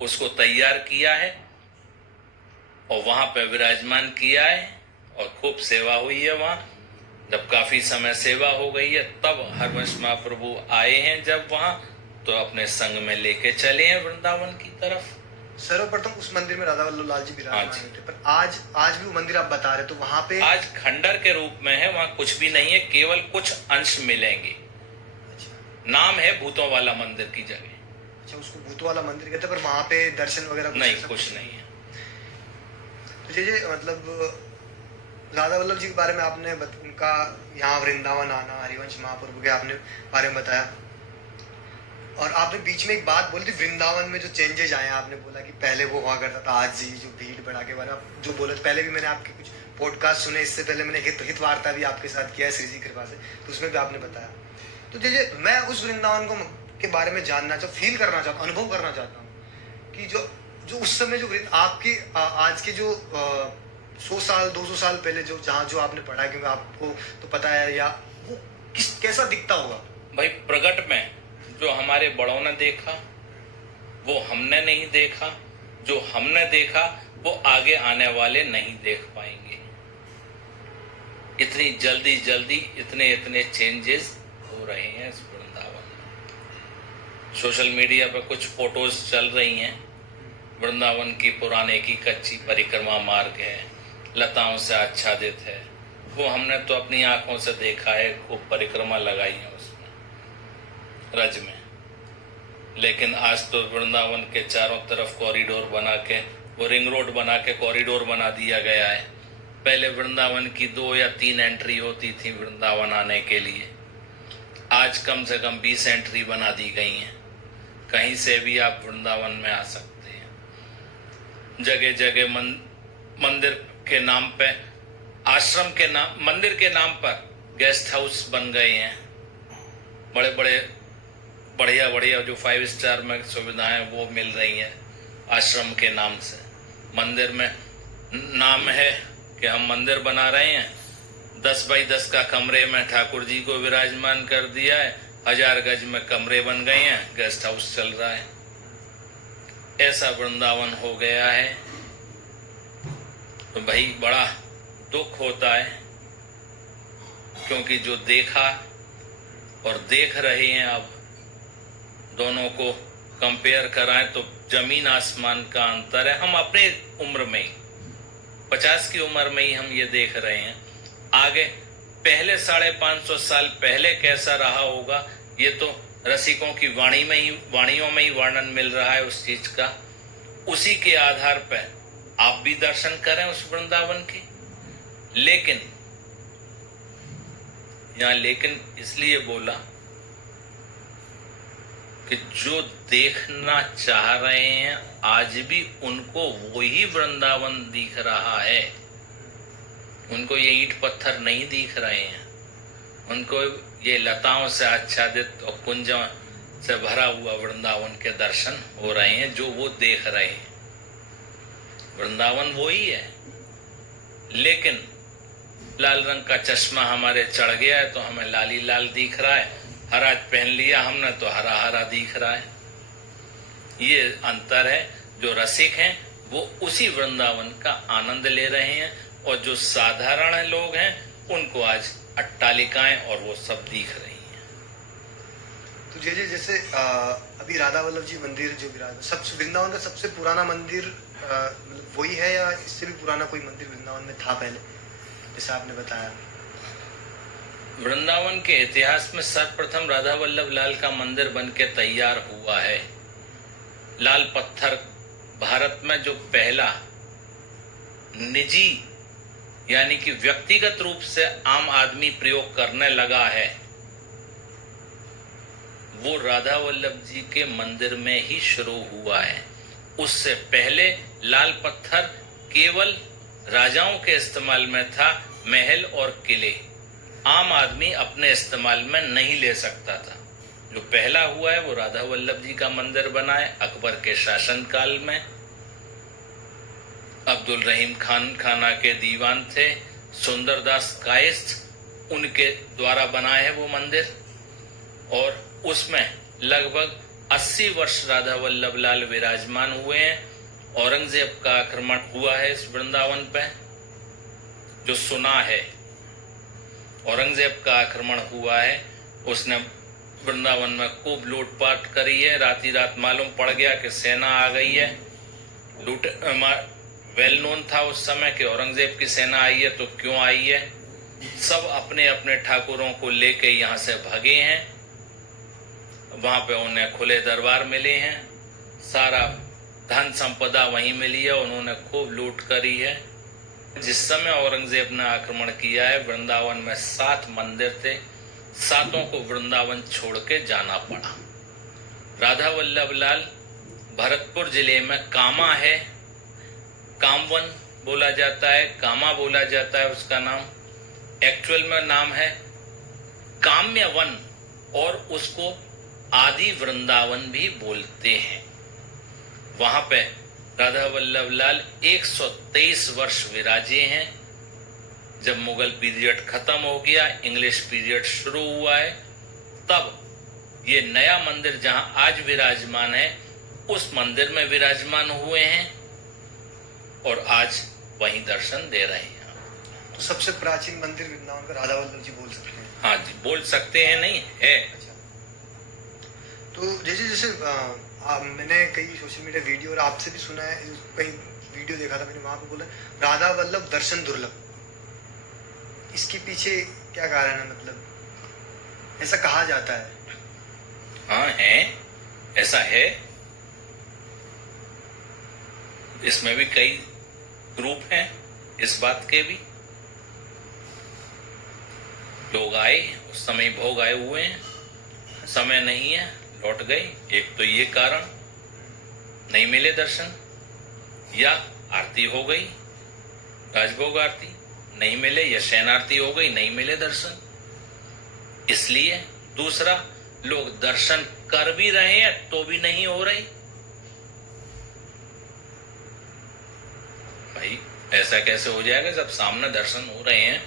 उसको तैयार किया है और वहां पे विराजमान किया है और खूब सेवा हुई है वहां। जब काफी समय सेवा हो गई है तब हरवंश महाप्रभु आए हैं, जब वहां तो अपने संग में लेके चले हैं वृंदावन की तरफ। सर्वप्रथम उस मंदिर में राधा वल्लभ लाल जी विराजमान थे, पर आज भी वो मंदिर आप बता रहे, तो वहां पे आज खंडर के रूप में है, वहां कुछ भी नहीं है, केवल कुछ अंश मिलेंगे। नाम है भूतों वाला मंदिर की जगह। अच्छा, उसको भूतों वाला मंदिर कहते हैं, पर वहां पे दर्शन वगैरह नहीं, कुछ नहीं है। तो ये मतलब राधा वल्लभ जी के बारे में आपने उनका यहाँ वृंदावन आना, हरिवंश महाप्रभु के आपने बारे में बताया, और आपने बीच में एक बात बोली थी वृंदावन में जो चेंजेस आए हैं। आपने बोला कि पहले वो हुआ करता था, आज जी जो भीड़ भड़ा के बारे में आप जो बोले, पहले भी मैंने आपके कुछ पॉडकास्ट सुने, इससे पहले मैंने हित वार्ता भी आपके साथ किया है श्री जी कृपा से, तो उसमें भी आपने बताया। तो जैसे मैं उस वृंदावन को के बारे में जानना चाहता, फील करना चाहता हूँ, अनुभव करना चाहता हूँ कि जो उस समय जो आपकी आज के जो 100 साल 200 साल पहले जो जहाँ जो आपने पढ़ा है, क्योंकि आपको तो पता है, या वो कैसा दिखता होगा भाई। प्रगट में जो हमारे बड़ों ने देखा वो हमने नहीं देखा, जो हमने देखा वो आगे आने वाले नहीं देख पाएंगे। इतनी जल्दी इतने चेंजेस हो रहे हैं इस वृंदावन में। सोशल मीडिया पर कुछ फोटोज चल रही हैं, वृंदावन की पुराने की कच्ची परिक्रमा मार्ग है, लताओं से आच्छादित है। वो हमने तो अपनी आंखों से देखा है, खूब परिक्रमा लगाई है उसमें रज में। लेकिन आज तो वृंदावन के चारों तरफ कॉरिडोर बना के, वो रिंग रोड बना के कॉरिडोर बना दिया गया है। पहले वृंदावन की 2 या 3 एंट्री होती थी वृंदावन आने के लिए, आज कम से कम 20 एंट्री बना दी गई हैं। कहीं से भी आप वृंदावन में आ सकते हैं। जगह जगह मंदिर के नाम पे, आश्रम के नाम, मंदिर के नाम पर गेस्ट हाउस बन गए हैं। बड़े बड़े बढ़िया जो 5 स्टार में सुविधाएं वो मिल रही हैं आश्रम के नाम से। मंदिर में नाम है कि हम मंदिर बना रहे हैं, 10 बाई 10 का कमरे में ठाकुर जी को विराजमान कर दिया है, 1000 गज में कमरे बन गए हैं, गेस्ट हाउस चल रहा है। ऐसा वृंदावन हो गया है। तो भाई बड़ा दुख होता है, क्योंकि जो देखा और देख रहे हैं, अब दोनों को कंपेयर कराएं तो जमीन आसमान का अंतर है। हम अपने उम्र में ही 50 की उम्र में ही हम ये देख रहे हैं। आगे पहले 550 साल पहले कैसा रहा होगा, ये तो रसिकों की वाणियों में ही वर्णन मिल रहा है उस चीज का। उसी के आधार पर आप भी दर्शन करें उस वृंदावन की। लेकिन यहां लेकिन इसलिए बोला कि जो देखना चाह रहे हैं आज भी उनको वही वृंदावन दिख रहा है। उनको ये ईंट पत्थर नहीं दिख रहे हैं, उनको ये लताओं से आच्छादित और कुंजों से भरा हुआ वृंदावन के दर्शन हो रहे हैं जो वो देख रहे हैं। वृंदावन वही है, लेकिन लाल रंग का चश्मा हमारे चढ़ गया है तो हमें लाली लाल दिख रहा है, हरा पहन लिया हमने तो हरा हरा दिख रहा है। ये अंतर है। जो रसिक हैं वो उसी वृंदावन का आनंद ले रहे हैं, और जो साधारण लोग हैं उनको आज अट्टालिकाएं और वो सब दिख रही हैं। तो जैसे अभी राधा वल्लभ जी मंदिर जो सबसे वृंदावन का सबसे पुराना मंदिर मतलब वही है, या इससे भी पुराना कोई मंदिर वृंदावन में था पहले, जैसे आपने बताया? वृंदावन के इतिहास में सर्वप्रथम राधा वल्लभ लाल का मंदिर बन के तैयार हुआ है। लाल पत्थर भारत में जो पहला निजी यानी कि व्यक्तिगत रूप से आम आदमी प्रयोग करने लगा है, वो राधा वल्लभ जी के मंदिर में ही शुरू हुआ है। उससे पहले लाल पत्थर केवल राजाओं के इस्तेमाल में था, महल और किले। आम आदमी अपने इस्तेमाल में नहीं ले सकता था। जो पहला हुआ है वो राधा वल्लभ जी का मंदिर बना है अकबर के शासनकाल में। अब अब्दुल रहीम खान खाना के दीवान थे, सुंदरदास कायस्थ, उनके द्वारा बना है वो मंदिर। और उसमें लगभग 80 वर्ष राधा वल्लभ लाल विराजमान हुए हैं। औरंगजेब का आक्रमण हुआ है इस वृंदावन पे, जो सुना है। औरंगजेब का आक्रमण हुआ है, उसने वृंदावन में खूब लूटपाट करी है। राती रात मालूम पड़ गया कि सेना आ गई है। लूट वेल नोन था उस समय कि औरंगजेब की सेना आई है, तो क्यों आई है। सब अपने अपने ठाकुरों को लेके यहाँ से भागे हैं। वहां पे उन्हें खुले दरबार मिले हैं, सारा धन संपदा वहीं मिली है, उन्होंने खूब लूट करी है। जिस समय औरंगजेब ने आक्रमण किया है, वृंदावन में 7 मंदिर थे, 7 को वृंदावन छोड़ के जाना पड़ा। राधा वल्लभ लाल भरतपुर जिले में कामा है, कामवन बोला जाता है, कामा बोला जाता है उसका नाम। एक्चुअल में नाम है काम्यवन, और उसको आदि वृंदावन भी बोलते हैं। वहां पे राधा वल्लभ लाल 123 वर्ष विराजे हैं। जब मुगल पीरियड खत्म हो गया, इंग्लिश पीरियड शुरू हुआ है, तब ये नया मंदिर जहां आज विराजमान है, उस मंदिर में विराजमान हुए हैं और आज वहीं दर्शन दे रहे हैं। तो सबसे प्राचीन मंदिर वृंदावन का राधा वल्लभ जी बोल सकते हैं? हाँ जी, बोल सकते हैं, नहीं है। अच्छा। तो जैसे मैंने कई सोशल मीडिया वीडियो और आपसे भी सुना है, कहीं वीडियो देखा था मैंने, वहां पे बोला राधा वल्लभ दर्शन दुर्लभ। इसके पीछे क्या कारण है, मतलब ऐसा कहा जाता है? हाँ है, ऐसा है। इसमें भी कई ग्रुप हैं इस बात के भी। लोग आए, उस समय भोग आए हुए हैं, समय नहीं है, लौट गए। एक तो ये कारण, नहीं मिले दर्शन, या आरती हो गई, राजभोग आरती नहीं मिले, या शयन आरती हो गई, नहीं मिले दर्शन। इसलिए दूसरा, लोग दर्शन कर भी रहे हैं तो भी नहीं हो रही। भाई ऐसा कैसे हो जाएगा जब सामने दर्शन हो रहे हैं?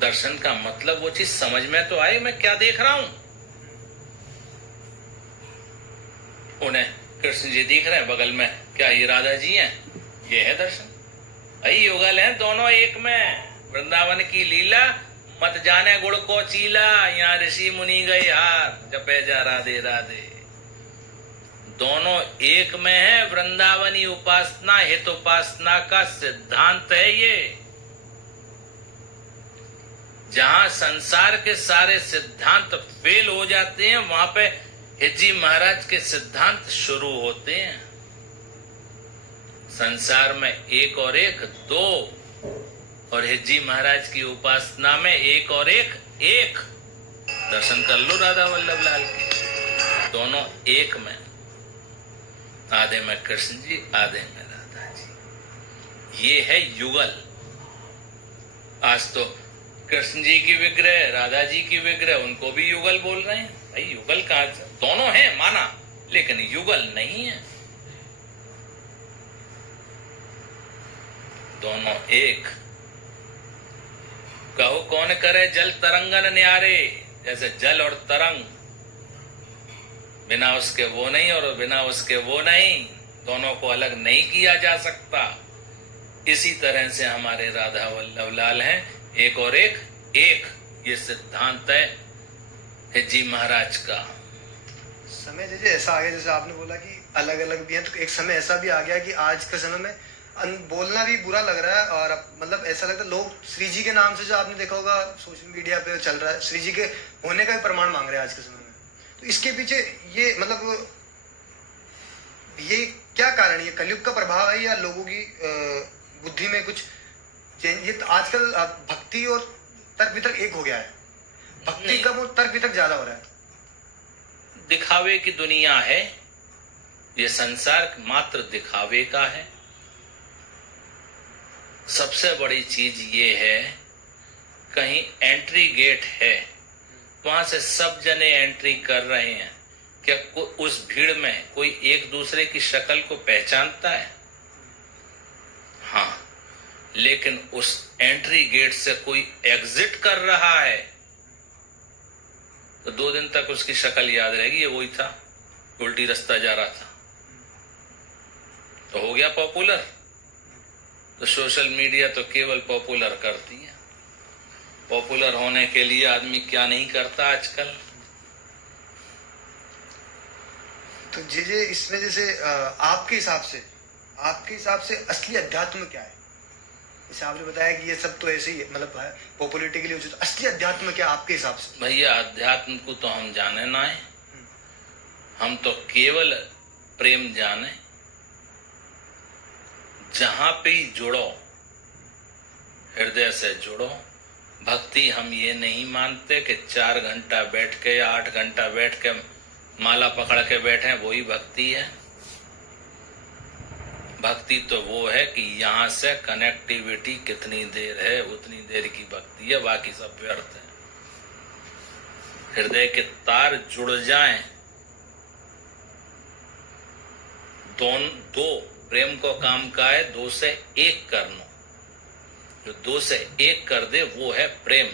दर्शन का मतलब वो चीज समझ में तो आए, मैं क्या देख रहा हूं। उन्हें कृष्ण जी दिख रहे हैं बगल में, क्या ये राधा जी हैं? ये है दर्शन। भाई युगल हैं दोनों एक में। वृंदावन की लीला मत जाने गुड़ को चीला, यहाँ ऋषि मुनि गए हार, जपे जा राधे राधे। दोनों एक में है। वृंदावनी उपासना हित उपासना का सिद्धांत है ये। जहां संसार के सारे सिद्धांत फेल हो जाते हैं, वहां पे हिजी महाराज के सिद्धांत शुरू होते हैं। संसार में एक और एक 2, और हिजी महाराज की उपासना में एक और एक 1। दर्शन कर लो राधा वल्लभ लाल के, दोनों एक में। आधे में कृष्ण जी, आधे में राधा जी। ये है युगल। आज तो कृष्ण जी की विग्रह, राधा जी की विग्रह, उनको भी युगल बोल रहे हैं। भाई युगल कहां से? दोनों हैं माना, लेकिन युगल नहीं है। दोनों एक। कहो कौन करे जल तरंगन न्यारे, जैसे जल और तरंग, बिना उसके वो नहीं और बिना उसके वो नहीं, दोनों को अलग नहीं किया जा सकता। इसी तरह से हमारे राधा वल्लभ लाल हैं, एक और एक 1। ये सिद्धांत है हिजी महाराज का। समय जैसे ऐसा आ गया, जैसे आपने बोला कि अलग अलग भी हैं, तो एक समय ऐसा भी आ गया कि आज के समय में बोलना भी बुरा लग रहा है। और मतलब ऐसा लगता है लोग श्री जी के नाम से, जो आपने देखा होगा सोशल मीडिया पे चल रहा है, श्री जी के होने का भी प्रमाण मांग रहे हैं आज के समय में। तो इसके पीछे ये मतलब ये क्या कारण है? ये कलयुग का प्रभाव है या लोगों की बुद्धि में कुछ चेंज? ये तो आजकल भक्ति और तर्क वितर्क एक हो गया है। भक्ति कम और तर्क वितर्क ज्यादा हो रहा है। दिखावे की दुनिया है ये। संसार मात्र दिखावे का है। सबसे बड़ी चीज ये है, कहीं एंट्री गेट है, वहां से सब जने एंट्री कर रहे हैं। क्या उस भीड़ में कोई एक दूसरे की शक्ल को पहचानता है? लेकिन उस एंट्री गेट से कोई एग्जिट कर रहा है तो 2 दिन तक उसकी शक्ल याद रहेगी, ये वही था, उल्टी रास्ता जा रहा था। तो हो गया पॉपुलर। तो सोशल मीडिया तो केवल पॉपुलर करती है। पॉपुलर होने के लिए आदमी क्या नहीं करता आजकल। तो जे इसमें जैसे आपके हिसाब से असली अध्यात्म क्या है? जैसे आपने बताया कि ये सब तो ऐसे ही है, मतलब पॉपुलैरिटी के लिए उचित। असली अध्यात्म क्या आपके हिसाब से? भैया अध्यात्म को तो हम जाने ना है, हम तो केवल प्रेम जाने। जहां पे ही जुड़ो, हृदय से जुड़ो। भक्ति हम ये नहीं मानते कि 4 घंटा बैठ के या 8 घंटा बैठ के माला पकड़ के बैठे, वही भक्ति है। भक्ति तो वो है कि यहां से कनेक्टिविटी कितनी देर है उतनी देर की भक्ति है, बाकी सब व्यर्थ है। हृदय के तार जुड़ जाएं, दो प्रेम को काम का है 2 से 1 करना। जो 2 से 1 कर दे वो है प्रेम।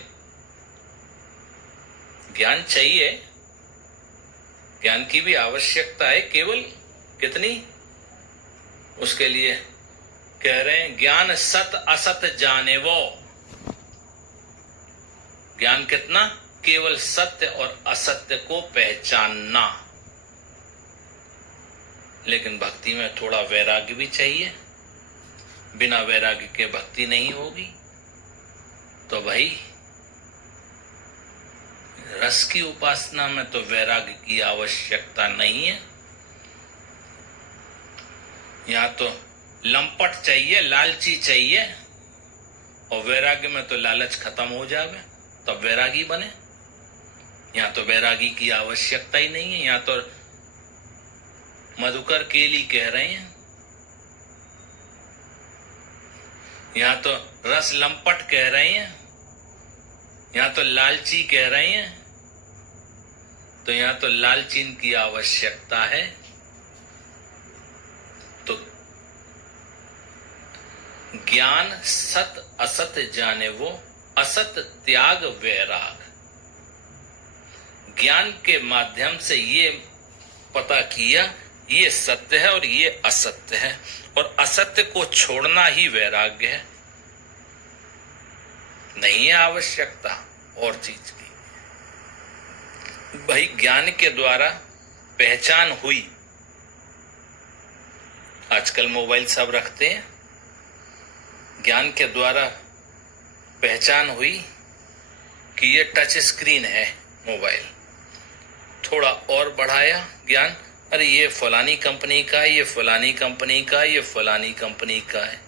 ज्ञान चाहिए, ज्ञान की भी आवश्यकता है, केवल कितनी? उसके लिए कह रहे हैं ज्ञान सत असत जाने वो। ज्ञान कितना? केवल सत्य और असत्य को पहचानना। लेकिन भक्ति में थोड़ा वैराग्य भी चाहिए। बिना वैराग्य के भक्ति नहीं होगी। तो भाई रस की उपासना में तो वैराग्य की आवश्यकता नहीं है। यहां तो लंपट चाहिए, लालची चाहिए, और वैराग्य में तो लालच खत्म हो जावे तब वैरागी बने। यहां तो वैरागी की आवश्यकता ही नहीं है। यहां तो मधुकर केली कह रहे हैं, यहां तो रस लंपट कह रहे हैं, यहां तो लालची कह रहे हैं। तो यहां तो लालचीन की आवश्यकता है। तो ज्ञान सत असत जाने वो, असत त्याग वैराग। ज्ञान के माध्यम से ये पता किया ये सत्य है और ये असत्य है, और असत्य को छोड़ना ही वैराग्य है। नहीं है आवश्यकता और चीज की। भाई ज्ञान के द्वारा पहचान हुई। आजकल मोबाइल सब रखते हैं। ज्ञान के द्वारा पहचान हुई कि ये टच स्क्रीन है मोबाइल। थोड़ा और बढ़ाया ज्ञान, अरे ये फलानी कंपनी का है, ये फलानी कंपनी का है, ये फलानी कंपनी का है।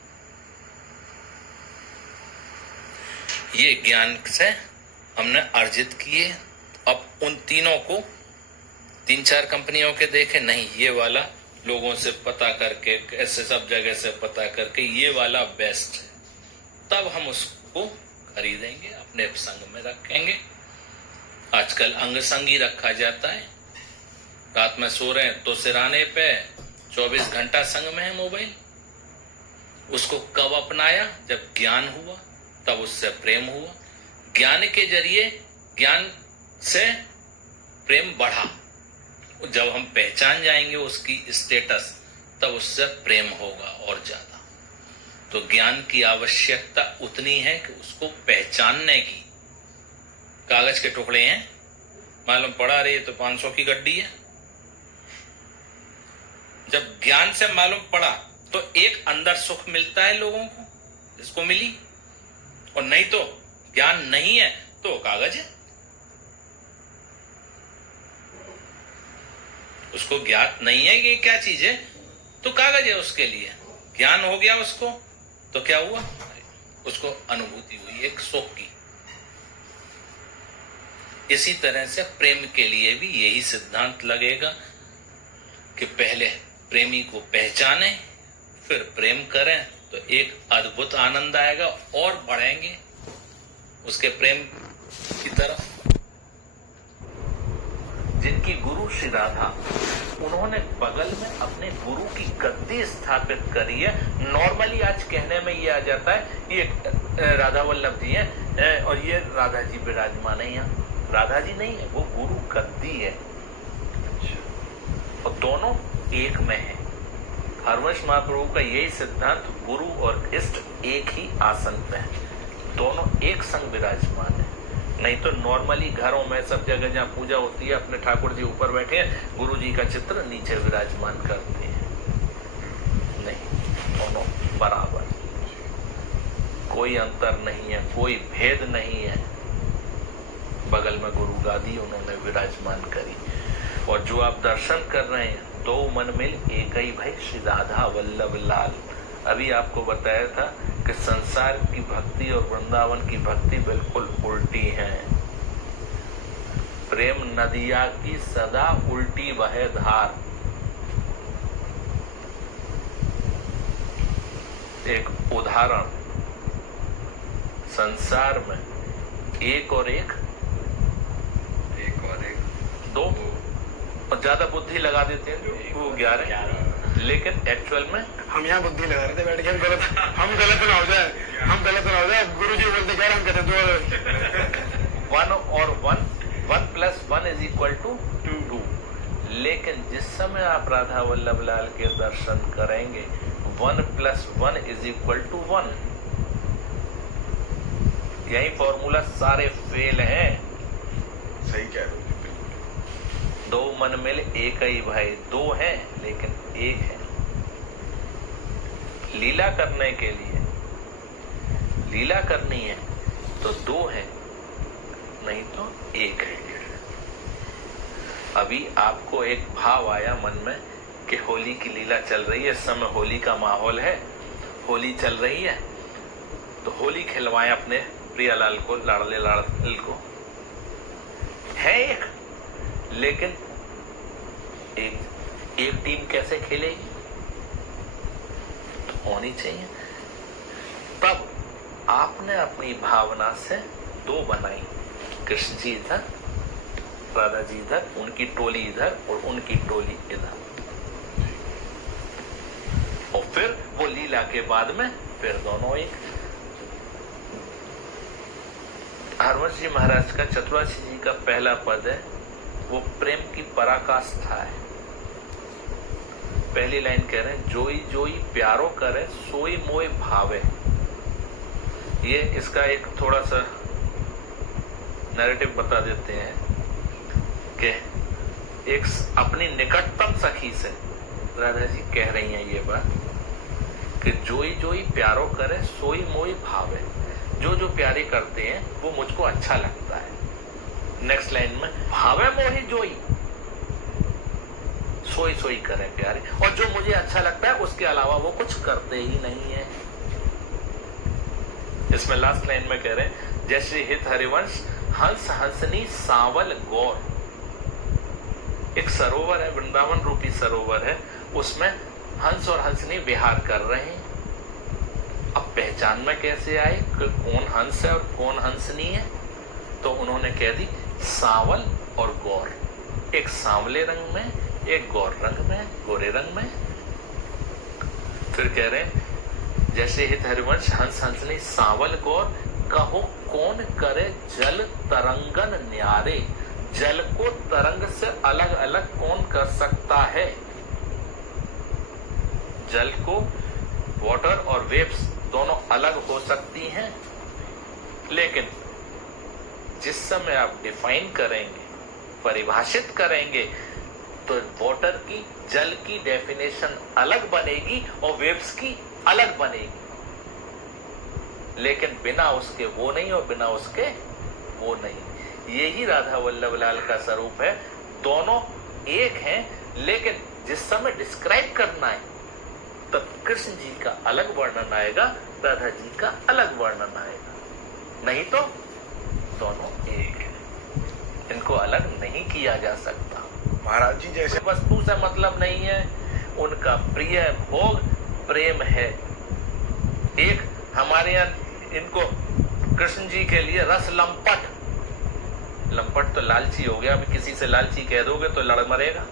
ये ज्ञान से हमने अर्जित किए। अब उन तीनों को 3-4 कंपनियों के देखे, नहीं ये वाला लोगों से पता करके, ऐसे सब जगह से पता करके ये वाला बेस्ट है, तब हम उसको खरीदेंगे, अपने संग में रखेंगे। आजकल अंग संगी रखा जाता है। रात में सो रहे हैं तो सिराने पे 24 घंटा संग में है मोबाइल। उसको कब अपनाया? जब ज्ञान हुआ, तब उससे प्रेम हुआ। ज्ञान के जरिए, ज्ञान से प्रेम बढ़ा। जब हम पहचान जाएंगे उसकी स्टेटस, तब उससे प्रेम होगा और ज्यादा। तो ज्ञान की आवश्यकता उतनी है कि उसको पहचानने की। कागज के टुकड़े हैं, मालूम पड़ा रही है तो 500 की गड्डी है। जब ज्ञान से मालूम पड़ा तो एक अंदर सुख मिलता है लोगों को, जिसको मिली। और नहीं तो ज्ञान नहीं है तो कागज है, उसको ज्ञात नहीं है कि ये क्या चीज है, तो कागज है उसके लिए। ज्ञान हो गया उसको तो क्या हुआ? उसको अनुभूति हुई एक सुख की। इसी तरह से प्रेम के लिए भी यही सिद्धांत लगेगा कि पहले प्रेमी को पहचाने, फिर प्रेम करें, तो एक अद्भुत आनंद आएगा और बढ़ेंगे उसके प्रेम की तरफ। जिनकी गुरु श्री राधा, उन्होंने बगल में अपने गुरु की गद्दी स्थापित करी है। नॉर्मली आज कहने में ये आ जाता है ये राधा वल्लभ जी हैं और ये राधा जी विराजमान है यहाँ। राधा जी नहीं है, वो गुरु गद्दी है और दोनों एक में है। हरवंश महाप्रभु का यही सिद्धांत, गुरु और इष्ट एक ही आसन पे है, दोनों एक संग विराजमान है। नहीं तो नॉर्मली घरों में सब जगह जहाँ पूजा होती है अपने ठाकुर जी ऊपर बैठे हैं, गुरु जी का चित्र नीचे विराजमान करते हैं। नहीं, दोनों बराबर, कोई अंतर नहीं है, कोई भेद नहीं है। बगल में गुरु गादी उन्होंने विराजमान करी। और जो आप दर्शन कर रहे हैं, दो मन मिल एक ही भाई श्री राधा वल्लभ लाल। अभी आपको बताया था कि संसार की भक्ति और वृंदावन की भक्ति बिल्कुल उल्टी है। प्रेम नदिया की सदा उल्टी बहे धार। एक उदाहरण, संसार में एक और एक दो, और ज्यादा बुद्धि लगा देते हैं वो 11, लेकिन एक्चुअल में हम यहाँ बुद्धि लगा रहे थे बैठ के, हम गलत ना हो जाए, गुरु जी बोलते क्या, हम कहते दो। 1 और 1 प्लस 1 इज इक्वल टू 2। लेकिन जिस समय आप राधा वल्लभ लाल के दर्शन करेंगे 1 प्लस 1 इज इक्वल टू 1। यही फॉर्मूला सारे फेल हैं। सही कह रहे हो। दो मन मिल एक ही भाई, दो हैं लेकिन एक है। लीला करने के लिए लीला करनी है तो दो है, नहीं तो एक है। अभी आपको एक भाव आया मन में कि होली की लीला चल रही है, इस समय होली का माहौल है, होली चल रही है, तो होली खिलवाएं अपने प्रियालाल को, लाडले लाल को। है एक, लेकिन एक टीम कैसे खेलेगी? तो होनी चाहिए। तब आपने अपनी भावना से दो बनाई, कृष्ण जी इधर, राधा जी इधर, उनकी टोली इधर और उनकी टोली इधर, और फिर वो लीला के बाद में फिर दोनों एक। हरवंश जी महाराज का, चतुरासी जी का पहला पद है, वो प्रेम की पराकाष्ठा है। पहली लाइन कह रहे हैं, जोई जोई प्यारो करे सोई मोई भावे। ये इसका एक थोड़ा सा नैरेटिव बता देते हैं कि एक अपनी निकटतम सखी से राधा जी कह रही हैं ये बात कि जोई जोई प्यारो करे सोई मोई भावे। जो जो प्यारे करते हैं वो मुझको अच्छा लगता है। नेक्स्ट लाइन में, भावे मोही जोई, सोई सोई करे प्यारे, और जो मुझे अच्छा लगता है उसके अलावा वो कुछ करते ही नहीं है। इसमें लास्ट लाइन में कह रहे हैं, जय श्री हित हरिवंश हंस हंसनी सावल गौर। एक सरोवर है, वृंदावन रूपी सरोवर है, उसमें हंस और हंसनी विहार कर रहे हैं। अब पहचान में कैसे आए कि कौन हंस है और कौन हंसनी है? तो उन्होंने कह दी सावल और गौर, एक सांवले रंग में, एक गौर रंग में, गोरे रंग में। फिर कह रहे हैं, जैसे हित हरिवंश हंस हंसनी सावल गौर, कहो कौन करे जल तरंगन न्यारे। जल को तरंग से अलग अलग कौन कर सकता है? जल को वाटर और वेव्स दोनों अलग हो सकती हैं, लेकिन जिस समय आप डिफाइन करेंगे, परिभाषित करेंगे, तो वाटर की, जल की डेफिनेशन अलग बनेगी और वेव्स की अलग बनेगी। लेकिन बिना उसके वो नहीं और बिना उसके वो नहीं। यही राधा वल्लभ लाल का स्वरूप है। दोनों एक हैं, लेकिन जिस समय डिस्क्राइब करना है तब कृष्ण जी का अलग वर्णन आएगा, राधा जी का अलग वर्णन आएगा, नहीं तो दोनों एक हैं। इनको अलग नहीं किया जा सकता। महाराज जी जैसे वस्तु से मतलब नहीं है, उनका प्रिय भोग प्रेम है। एक हमारे यहाँ इनको कृष्ण जी के लिए रस लंपट, लंपट तो लालची हो गया, अभी किसी से लालची कह दोगे तो लड़ मरेगा।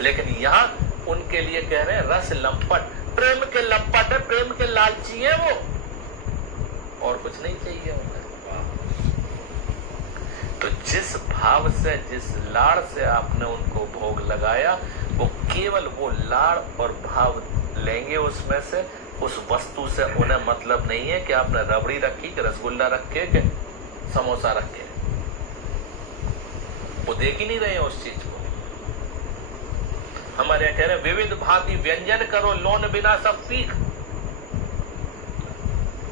लेकिन यहां उनके लिए कह रहे हैं रस लंपट, प्रेम के लंपट है, प्रेम के लालची है वो, और कुछ नहीं चाहिए उन्हें। तो जिस भाव से, जिस लाड़ से आपने उनको भोग लगाया, वो केवल वो लाड़ और भाव लेंगे उसमें से, उस वस्तु से उन्हें मतलब नहीं है कि आपने रबड़ी रखी, कि रसगुल्ला रखे, कि समोसा रखे। वो देख ही नहीं रहे हैं उस चीज को। हमारे यहां कह रहे हैं विविध भांति व्यंजन करो, लोन बिना सब फीक।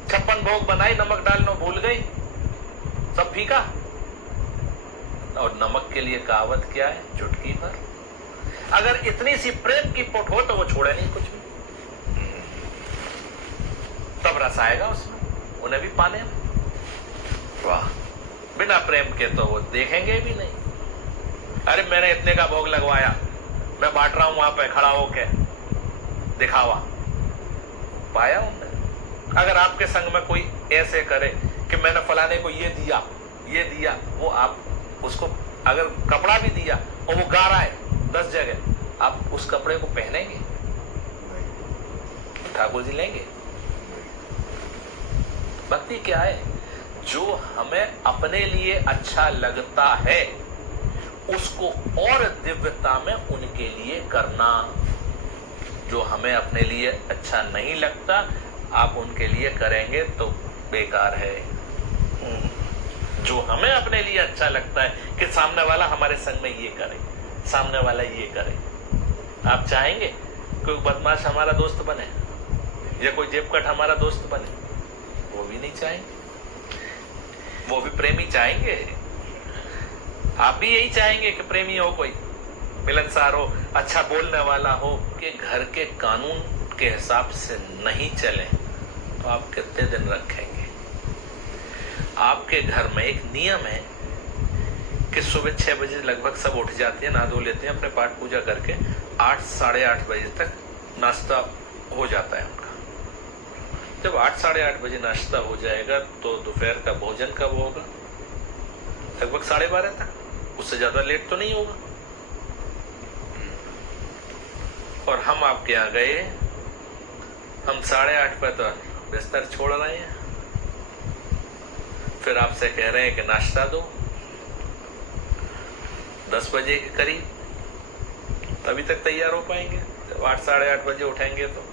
56 भोग बनाई, नमक डालना भूल गई, सब फीका। और नमक के लिए कहावत क्या है? चुटकी भर। अगर इतनी सी प्रेम की पुट हो तो वो छोड़े नहीं कुछ भी, तब रस आएगा उसमें, उन्हें भी पाने में। वाह, बिना प्रेम के तो वो देखेंगे भी नहीं। अरे मैंने इतने का भोग लगवाया, मैं बांट रहा हूं वहां पे खड़ा होके, दिखावा पाया उन्होंने? अगर आपके संग में कोई ऐसे करे कि मैंने फलाने को ये दिया, वो आप उसको अगर कपड़ा भी दिया और वो गा रहा है 10 जगह, आप उस कपड़े को पहनेंगे? ठाकुर जी लेंगे? भक्ति क्या है? जो हमें अपने लिए अच्छा लगता है उसको और दिव्यता में उनके लिए करना। जो हमें अपने लिए अच्छा नहीं लगता आप उनके लिए करेंगे तो बेकार है। जो हमें अपने लिए अच्छा लगता है कि सामने वाला हमारे संग में ये करे, सामने वाला ये करे, आप चाहेंगे कोई बदमाश हमारा दोस्त बने या कोई जेबकट हमारा दोस्त बने? वो भी नहीं चाहेंगे। वो भी प्रेमी चाहेंगे। आप भी यही चाहेंगे कि प्रेमी हो, कोई मिलनसार हो, अच्छा बोलने वाला हो, कि घर के कानून के हिसाब से नहीं चले तो आप कितने दिन रखेंगे? आपके घर में एक नियम है कि सुबह 6 बजे लगभग सब उठ जाते हैं, नहा धो लेते हैं, अपने पाठ पूजा करके 8 साढ़े 8 बजे तक नाश्ता हो जाता है उनका। जब 8 साढ़े 8 बजे नाश्ता हो जाएगा तो दोपहर का भोजन कब होगा? लगभग 12:30 तक, उससे ज्यादा लेट तो नहीं होगा। और हम आपके यहाँ गए, हम 8:30 पे तो बिस्तर छोड़ रहे हैं, फिर आपसे कह रहे हैं कि नाश्ता दो 10 बजे के करीब, तभी तक तैयार हो पाएंगे। जब 8 साढ़े 8 बजे उठेंगे तो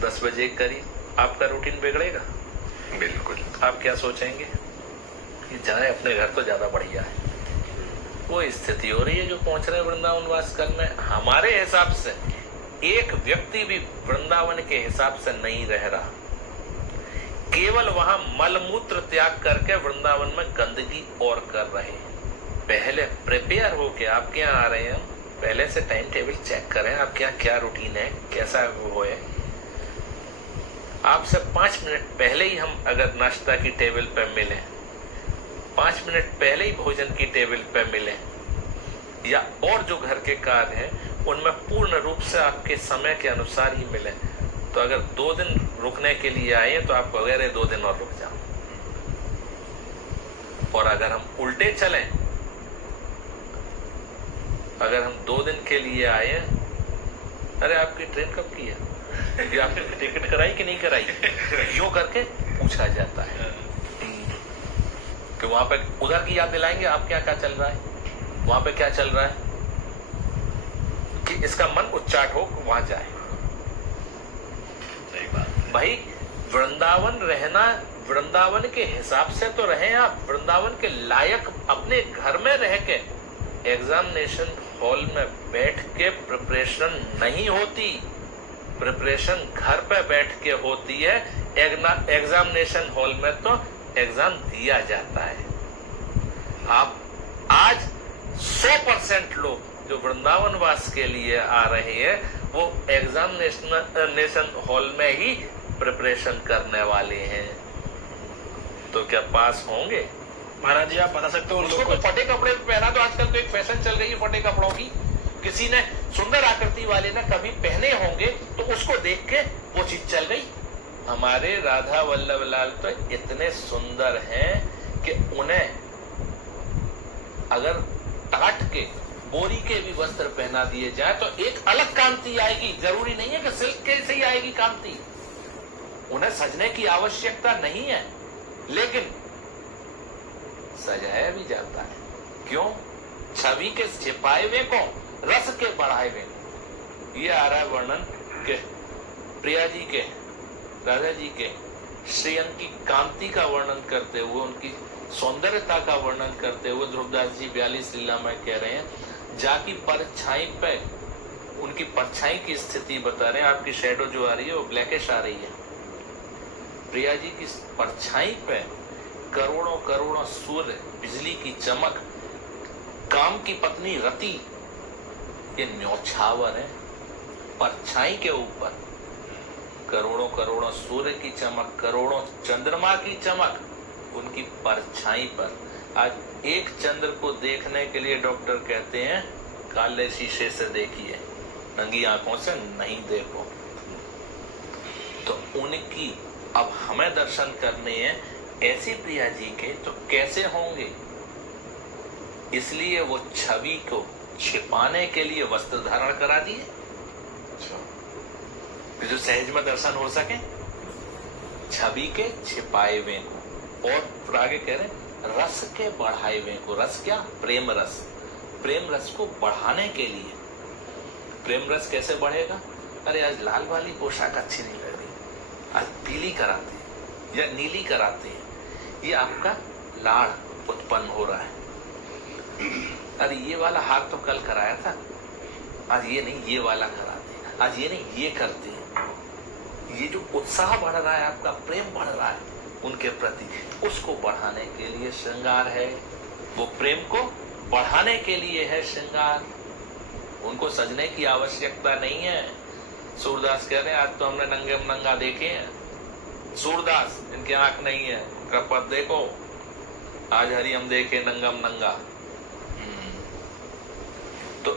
10 बजे के करीब आपका रूटीन बिगड़ेगा। बिल्कुल। आप क्या सोचेंगे कि जाए अपने घर तो ज्यादा बढ़िया है। वो स्थिति हो रही है जो पहुंच रहे वृंदावन वासकल में। हमारे हिसाब से एक व्यक्ति भी वृंदावन के हिसाब से नहीं रह रहा, केवल वहां मलमूत्र त्याग करके वृंदावन में गंदगी और कर रहे हैं। पहले प्रिपेयर होके आपके यहाँ आ रहे हैं, पहले से टाइम टेबल चेक करें आपके यहाँ क्या रूटीन है, कैसा वो है। आपसे 5 मिनट पहले ही हम अगर नाश्ता की टेबल पर मिले, 5 मिनट पहले ही भोजन की टेबल पर मिले, या और जो घर के कार्य हैं उनमें पूर्ण रूप से आपके समय के अनुसार ही मिले, तो अगर 2 दिन रुकने के लिए आए तो आप वगैरह 2 दिन और रुक जाओ। और अगर हम उल्टे चलें, अगर हम 2 दिन के लिए आए, अरे आपकी ट्रेन कब की है, ये आपने टिकट कराई कि नहीं कराई, यूं करके पूछा जाता है कि वहां पे उधर की याद दिलाएंगे आप क्या क्या चल रहा है, वहां पे क्या चल रहा है, कि इसका मन उच्चाट हो वहां जाए। सही बात। भाई वृंदावन रहना, वृंदावन के हिसाब से तो रहे आप, वृंदावन के लायक अपने घर में रह के। एग्जामिनेशन हॉल में बैठ के प्रिपरेशन नहीं होती, प्रिपरेशन घर पे बैठ के होती है। एग्जामिनेशन हॉल में तो एग्जाम दिया जाता है। आप आज 100% लोग जो वृंदावन वास के लिए आ रहे हैं वो एग्जामिनेशन हॉल में ही प्रिपरेशन करने वाले हैं, तो क्या पास होंगे? महाराज जी आप बता सकते हो उन उसको लोगों तो को? फटे कपड़े पहना, तो आजकल तो एक फैशन चल गई है फटे कपड़ों की। किसी ने सुंदर आकृति वाले ने कभी पहने होंगे तो उसको देख के वो चीज चल गई, हमारे राधा वल्लभ लाल तो इतने सुंदर हैं कि उन्हें अगर टाट के बोरी के भी वस्त्र पहना दिए जाए तो एक अलग कांति आएगी। जरूरी नहीं है कि सिल्क के से ही आएगी कांति, उन्हें सजने की आवश्यकता नहीं है, लेकिन सजाया भी जाता है। क्यों? छवि के छिपाए हुए को, रस के बढ़ाए हुए को। ये आ रहा है वर्णन के प्रिया जी के, राधा जी के श्रीअंग की कांति का वर्णन करते हुए, उनकी सौंदर्यता का वर्णन करते हुए ध्रुवदास जी 42 लीला में कह रहे हैं, जाकी परछाई पे उनकी परछाई की स्थिति बता रहे हैं। आपकी शैडो जो आ रही है वो ब्लैकिश आ रही है। प्रिया जी की परछाई पे करोड़ों करोड़ों सूर्य, बिजली की चमक, काम की पत्नी रति, ये न्योछावर है। परछाई के ऊपर करोड़ों करोड़ों सूर्य की चमक, करोड़ों चंद्रमा की चमक, उनकी परछाई पर। आज एक चंद्र को देखने के लिए डॉक्टर कहते हैं काले शीशे से देखिए, नंगी आंखों से नहीं देखो। तो उनकी अब हमें दर्शन करने हैं ऐसी प्रिया जी के, तो कैसे होंगे? इसलिए वो छवि को छिपाने के लिए वस्त्र धारण करा दिए, जो सहज में दर्शन हो सके, छवि के छिपाए हुए को। और फिर आगे कह रहे रस के बढ़ाए हुए को। रस क्या? प्रेम रस। प्रेम रस को बढ़ाने के लिए। प्रेम रस कैसे बढ़ेगा? अरे आज लाल वाली पोशाक अच्छी नहीं लग रही, आज पीली कराते हैं या नीली कराते हैं, ये आपका लाड़ उत्पन्न हो रहा है। अरे ये वाला हाथ तो कल कराया था, आज ये नहीं, ये वाला कराते हैं, आज ये नहीं, ये करते हैं। ये जो उत्साह बढ़ रहा है, आपका प्रेम बढ़ रहा है उनके प्रति, उसको बढ़ाने के लिए श्रृंगार है। वो प्रेम को बढ़ाने के लिए है श्रृंगार, उनको सजने की आवश्यकता नहीं है। सूरदास कह रहे हैं आज तो हमने नंगे नंगा देखे हैं। सूरदास, इनकी आंख नहीं है, उनका पद देखो, आज हरि हम देखे नंगम नंगा। तो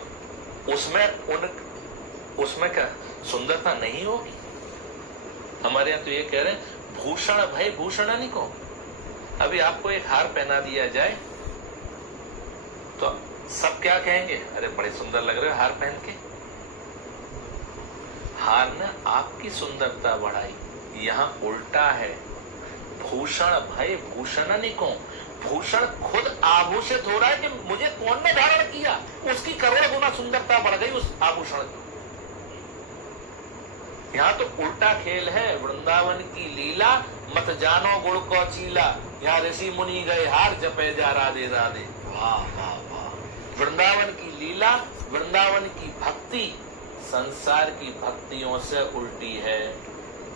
उसमें क्या सुंदरता नहीं होगी? हमारे यहाँ तो ये कह रहे हैं भूषण भय भूषण नहीं को। अभी आपको एक हार पहना दिया जाए तो सब क्या कहेंगे? अरे बड़े सुंदर लग रहे हो हार पहन के। हार ने आपकी सुंदरता बढ़ाई, यहाँ उल्टा है। भूषण भय भूषण नहीं को। भूषण खुद आभूषित हो रहा है कि मुझे कौन ने धारण किया, उसकी करोड़ गुना सुंदरता बढ़ गई उस आभूषण की। यहाँ तो उल्टा खेल है। वृंदावन की लीला मत जानो गुड़ को चीला, यहाँ ऋषि मुनि गए हार जपे जा राधे राधे। वाह वाह वाह। वृंदावन की लीला, वृंदावन की भक्ति संसार की भक्तियों से उल्टी है।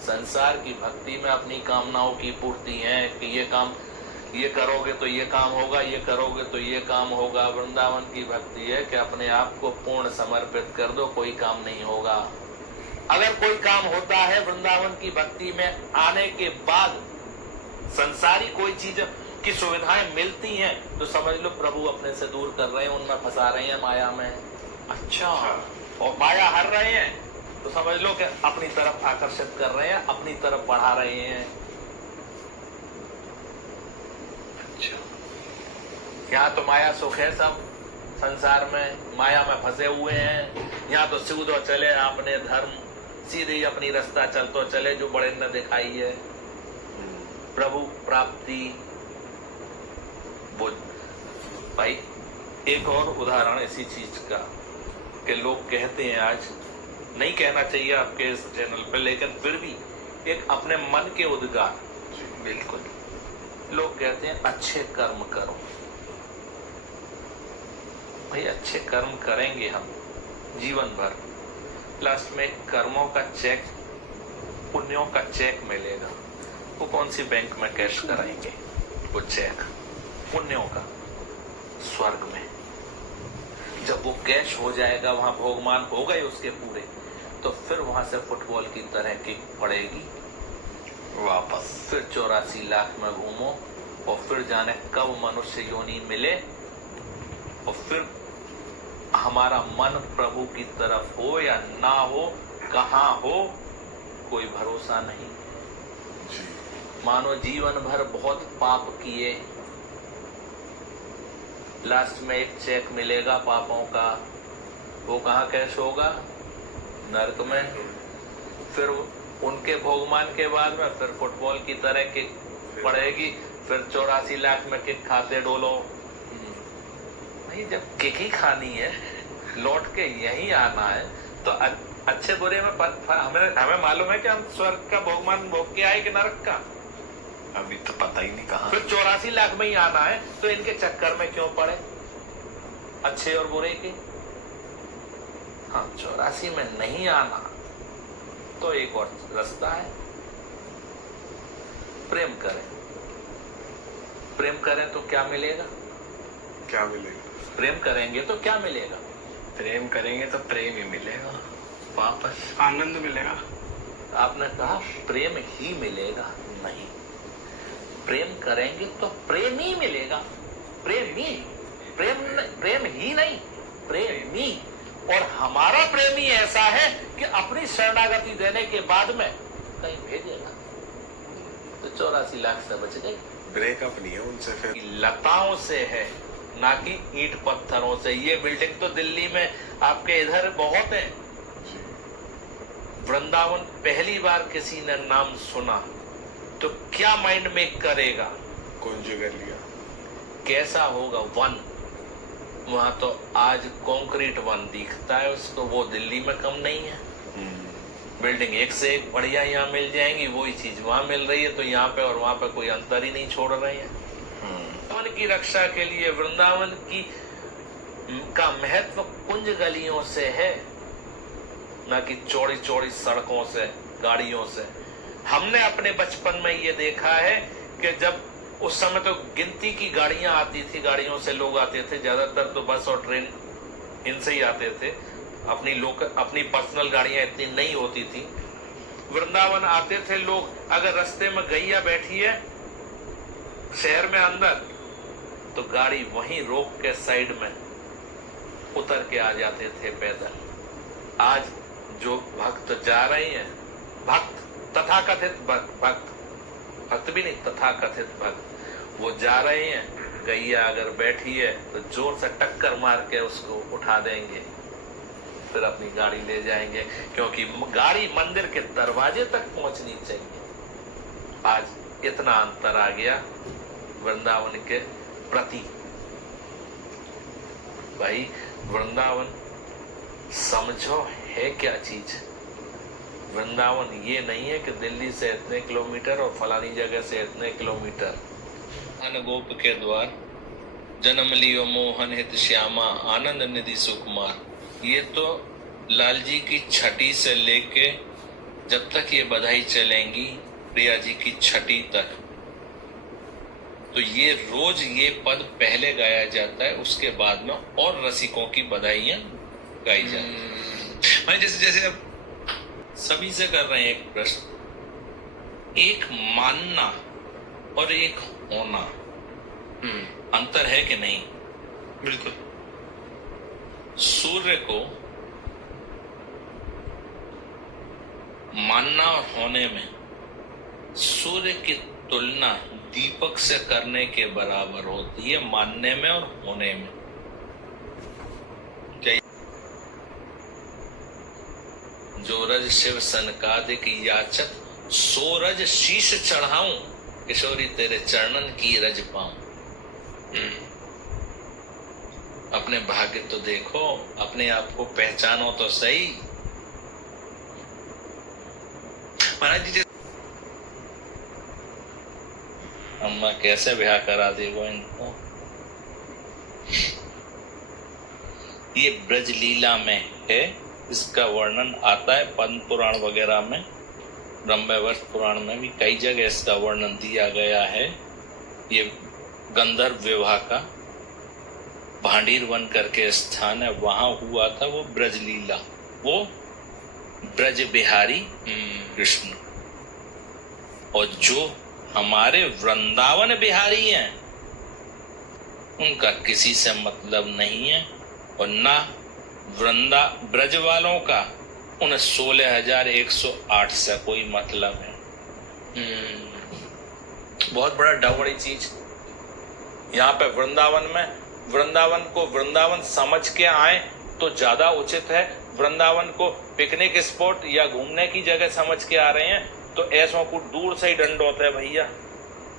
संसार की भक्ति में अपनी कामनाओं की पूर्ति है कि ये काम ये करोगे तो ये काम होगा, ये करोगे तो ये काम होगा। वृंदावन की भक्ति है कि अपने आप को पूर्ण समर्पित कर दो, कोई काम नहीं होगा। अगर कोई काम होता है वृंदावन की भक्ति में आने के बाद, संसारी कोई चीज की सुविधाएं मिलती हैं, तो समझ लो प्रभु अपने से दूर कर रहे हैं, उनमें फंसा रहे हैं माया में। अच्छा, और माया हर रहे हैं तो समझ लो कि अपनी तरफ आकर्षित कर रहे हैं, अपनी तरफ बढ़ा रहे हैं। अच्छा, यहाँ तो माया सुख है, सब संसार में माया में फंसे हुए हैं। यहाँ तो सीधो चले अपने धर्म, सीधे अपनी रास्ता चलतो चले जो बड़े ने दिखाई है। प्रभु प्राप्ति। वो भाई एक और उदाहरण इसी चीज का कि लोग कहते हैं, आज नहीं कहना चाहिए आपके इस चैनल पे, लेकिन फिर भी एक अपने मन के उद्गार। बिल्कुल, लोग कहते हैं अच्छे कर्म करो। भाई अच्छे कर्म करेंगे हम जीवन भर, लास्ट में कर्मों का चेक, पुण्यों का चेक मिलेगा। वो कौन सी बैंक में कैश कराएंगे वो चेक पुण्यों का? स्वर्ग में। जब वो कैश हो जाएगा, वहां भोगमान हो गए उसके पूरे, तो फिर वहां से फुटबॉल की तरह किक पड़ेगी वापस। फिर 84 लाख में घूमो और फिर जाने कब मनुष्य योनि मिले, और फिर हमारा मन प्रभु की तरफ हो या ना हो, कहाँ हो, कोई भरोसा नहीं। मानो जीवन भर बहुत पाप किए, लास्ट में एक चेक मिलेगा पापों का, वो कहाँ कैश होगा? नरक में। फिर उनके भोगमान के बाद में फिर फुटबॉल की तरह किक पड़ेगी, फिर 84 लाख में किक खाते डोलो। नहीं, जब किक ही खानी है, लौट के यहीं आना है, तो अच्छे बुरे में हमें मालूम है कि हम स्वर्ग का भोगमान भोग के आए कि नरक का? अभी तो पता ही नहीं कहाँ। फिर 84 लाख में ही आना है, तो इनके चक्कर में क्यों पड़े अच्छे और बुरे के? हाँ, 84 में नहीं आना तो एक और रास्ता है, प्रेम करें। प्रेम करें तो क्या मिलेगा? क्या मिलेगा? प्रेम करेंगे तो क्या मिलेगा? प्रेम करेंगे तो प्रेम ही मिलेगा, वापस आनंद मिलेगा। आपने कहा प्रेम ही मिलेगा, नहीं, प्रेम करेंगे तो प्रेम ही मिलेगा। प्रेम ही नहीं, प्रेमी। और हमारा प्रेमी ऐसा है कि अपनी शरणागति देने के बाद में कहीं भेजेगा तो 84 लाख से बच गई। ब्रेकअप नहीं है उनसे, फिर लताओं से है, ना कि ईंट पत्थरों से। ये बिल्डिंग तो दिल्ली में आपके इधर बहुत है। वृंदावन पहली बार किसी ने नाम सुना तो क्या माइंड में करेगा? कुंज कर लिया। कैसा होगा वन? वहां तो आज कंक्रीट वन दिखता है उसको, वो दिल्ली में कम नहीं है। बिल्डिंग एक से एक बढ़िया यहाँ मिल जाएंगी, वही चीज वहां मिल रही है, तो यहाँ पे और वहां पे कोई अंतर ही नहीं छोड़ रहे हैं। वृंदावन की रक्षा के लिए वृंदावन की का महत्व कुंज गलियों से है, ना कि चौड़ी चौड़ी सड़कों से, गाड़ियों से। हमने अपने बचपन में ये देखा है कि जब उस समय तो गिनती की गाड़ियां आती थी, गाड़ियों से लोग आते थे, ज्यादातर तो बस और ट्रेन इनसे ही आते थे। अपनी पर्सनल गाड़ियां इतनी नहीं होती थी। वृंदावन आते थे लोग, अगर रास्ते में गैया बैठी है शहर में अंदर, तो गाड़ी वहीं रोक के साइड में उतर के आ जाते थे पैदल। आज जो भक्त जा रहे हैं, तथाकथित भक्त भी नहीं, तथाकथित भक्त, वो जा रहे हैं, गैया अगर बैठी है तो जोर से टक्कर मार के उसको उठा देंगे, फिर अपनी गाड़ी ले जाएंगे, क्योंकि गाड़ी मंदिर के दरवाजे तक पहुंचनी चाहिए। आज इतना अंतर आ गया वृंदावन के प्रति। भाई, वृंदावन समझो है क्या चीज। वृंदावन ये नहीं है कि दिल्ली से इतने किलोमीटर और फलानी जगह से इतने किलोमीटर। गोप के द्वार जन्म लियो मोहन हित श्यामा, आनंद निधि सुकुमार। ये तो लाल जी की छठी से लेके जब तक ये बधाई चलेंगी प्रिया जी की छठी तक, तो ये रोज ये पद पहले गाया जाता है, उसके बाद में और रसिकों की बधाइयां गाई जाती हैं। मैं जैसे अब सभी से कर रहे हैं एक प्रश्न, एक मानना और एक होना, अंतर है कि नहीं? बिल्कुल। सूर्य को मानना और होने में सूर्य की तुलना दीपक से करने के बराबर होती है, मानने में और होने में। जो रज शिव सनकादिक याचत, सो रज शीश चढ़ाऊं, किशोरी तेरे चरणन की रज पाऊं। अपने भाग्य तो देखो, अपने आप को पहचानो तो सही। महाराज जी, अम्मा कैसे ब्याह करा देगो इनको। ये ब्रज लीला में है, इसका वर्णन आता है पद्म पुराण वगैरह में, ब्रह्मवैवर्त पुराण में भी कई जगह इसका वर्णन दिया गया है। ये गंधर्व विवाह का भांडीर वन करके स्थान है, वहां हुआ था वो ब्रज लीला, वो ब्रज बिहारी कृष्ण। और जो हमारे वृंदावन बिहारी हैं, उनका किसी से मतलब नहीं है, और ना ब्रज वालों का उन 16,108 से कोई मतलब है। बहुत बड़ा डाउट वाली चीज यहाँ पे वृंदावन को वृंदावन समझ के आए तो ज्यादा उचित है। वृंदावन को पिकनिक स्पॉट या घूमने की जगह समझ के आ रहे हैं तो ऐसों को दूर से ही दंड होता है भैया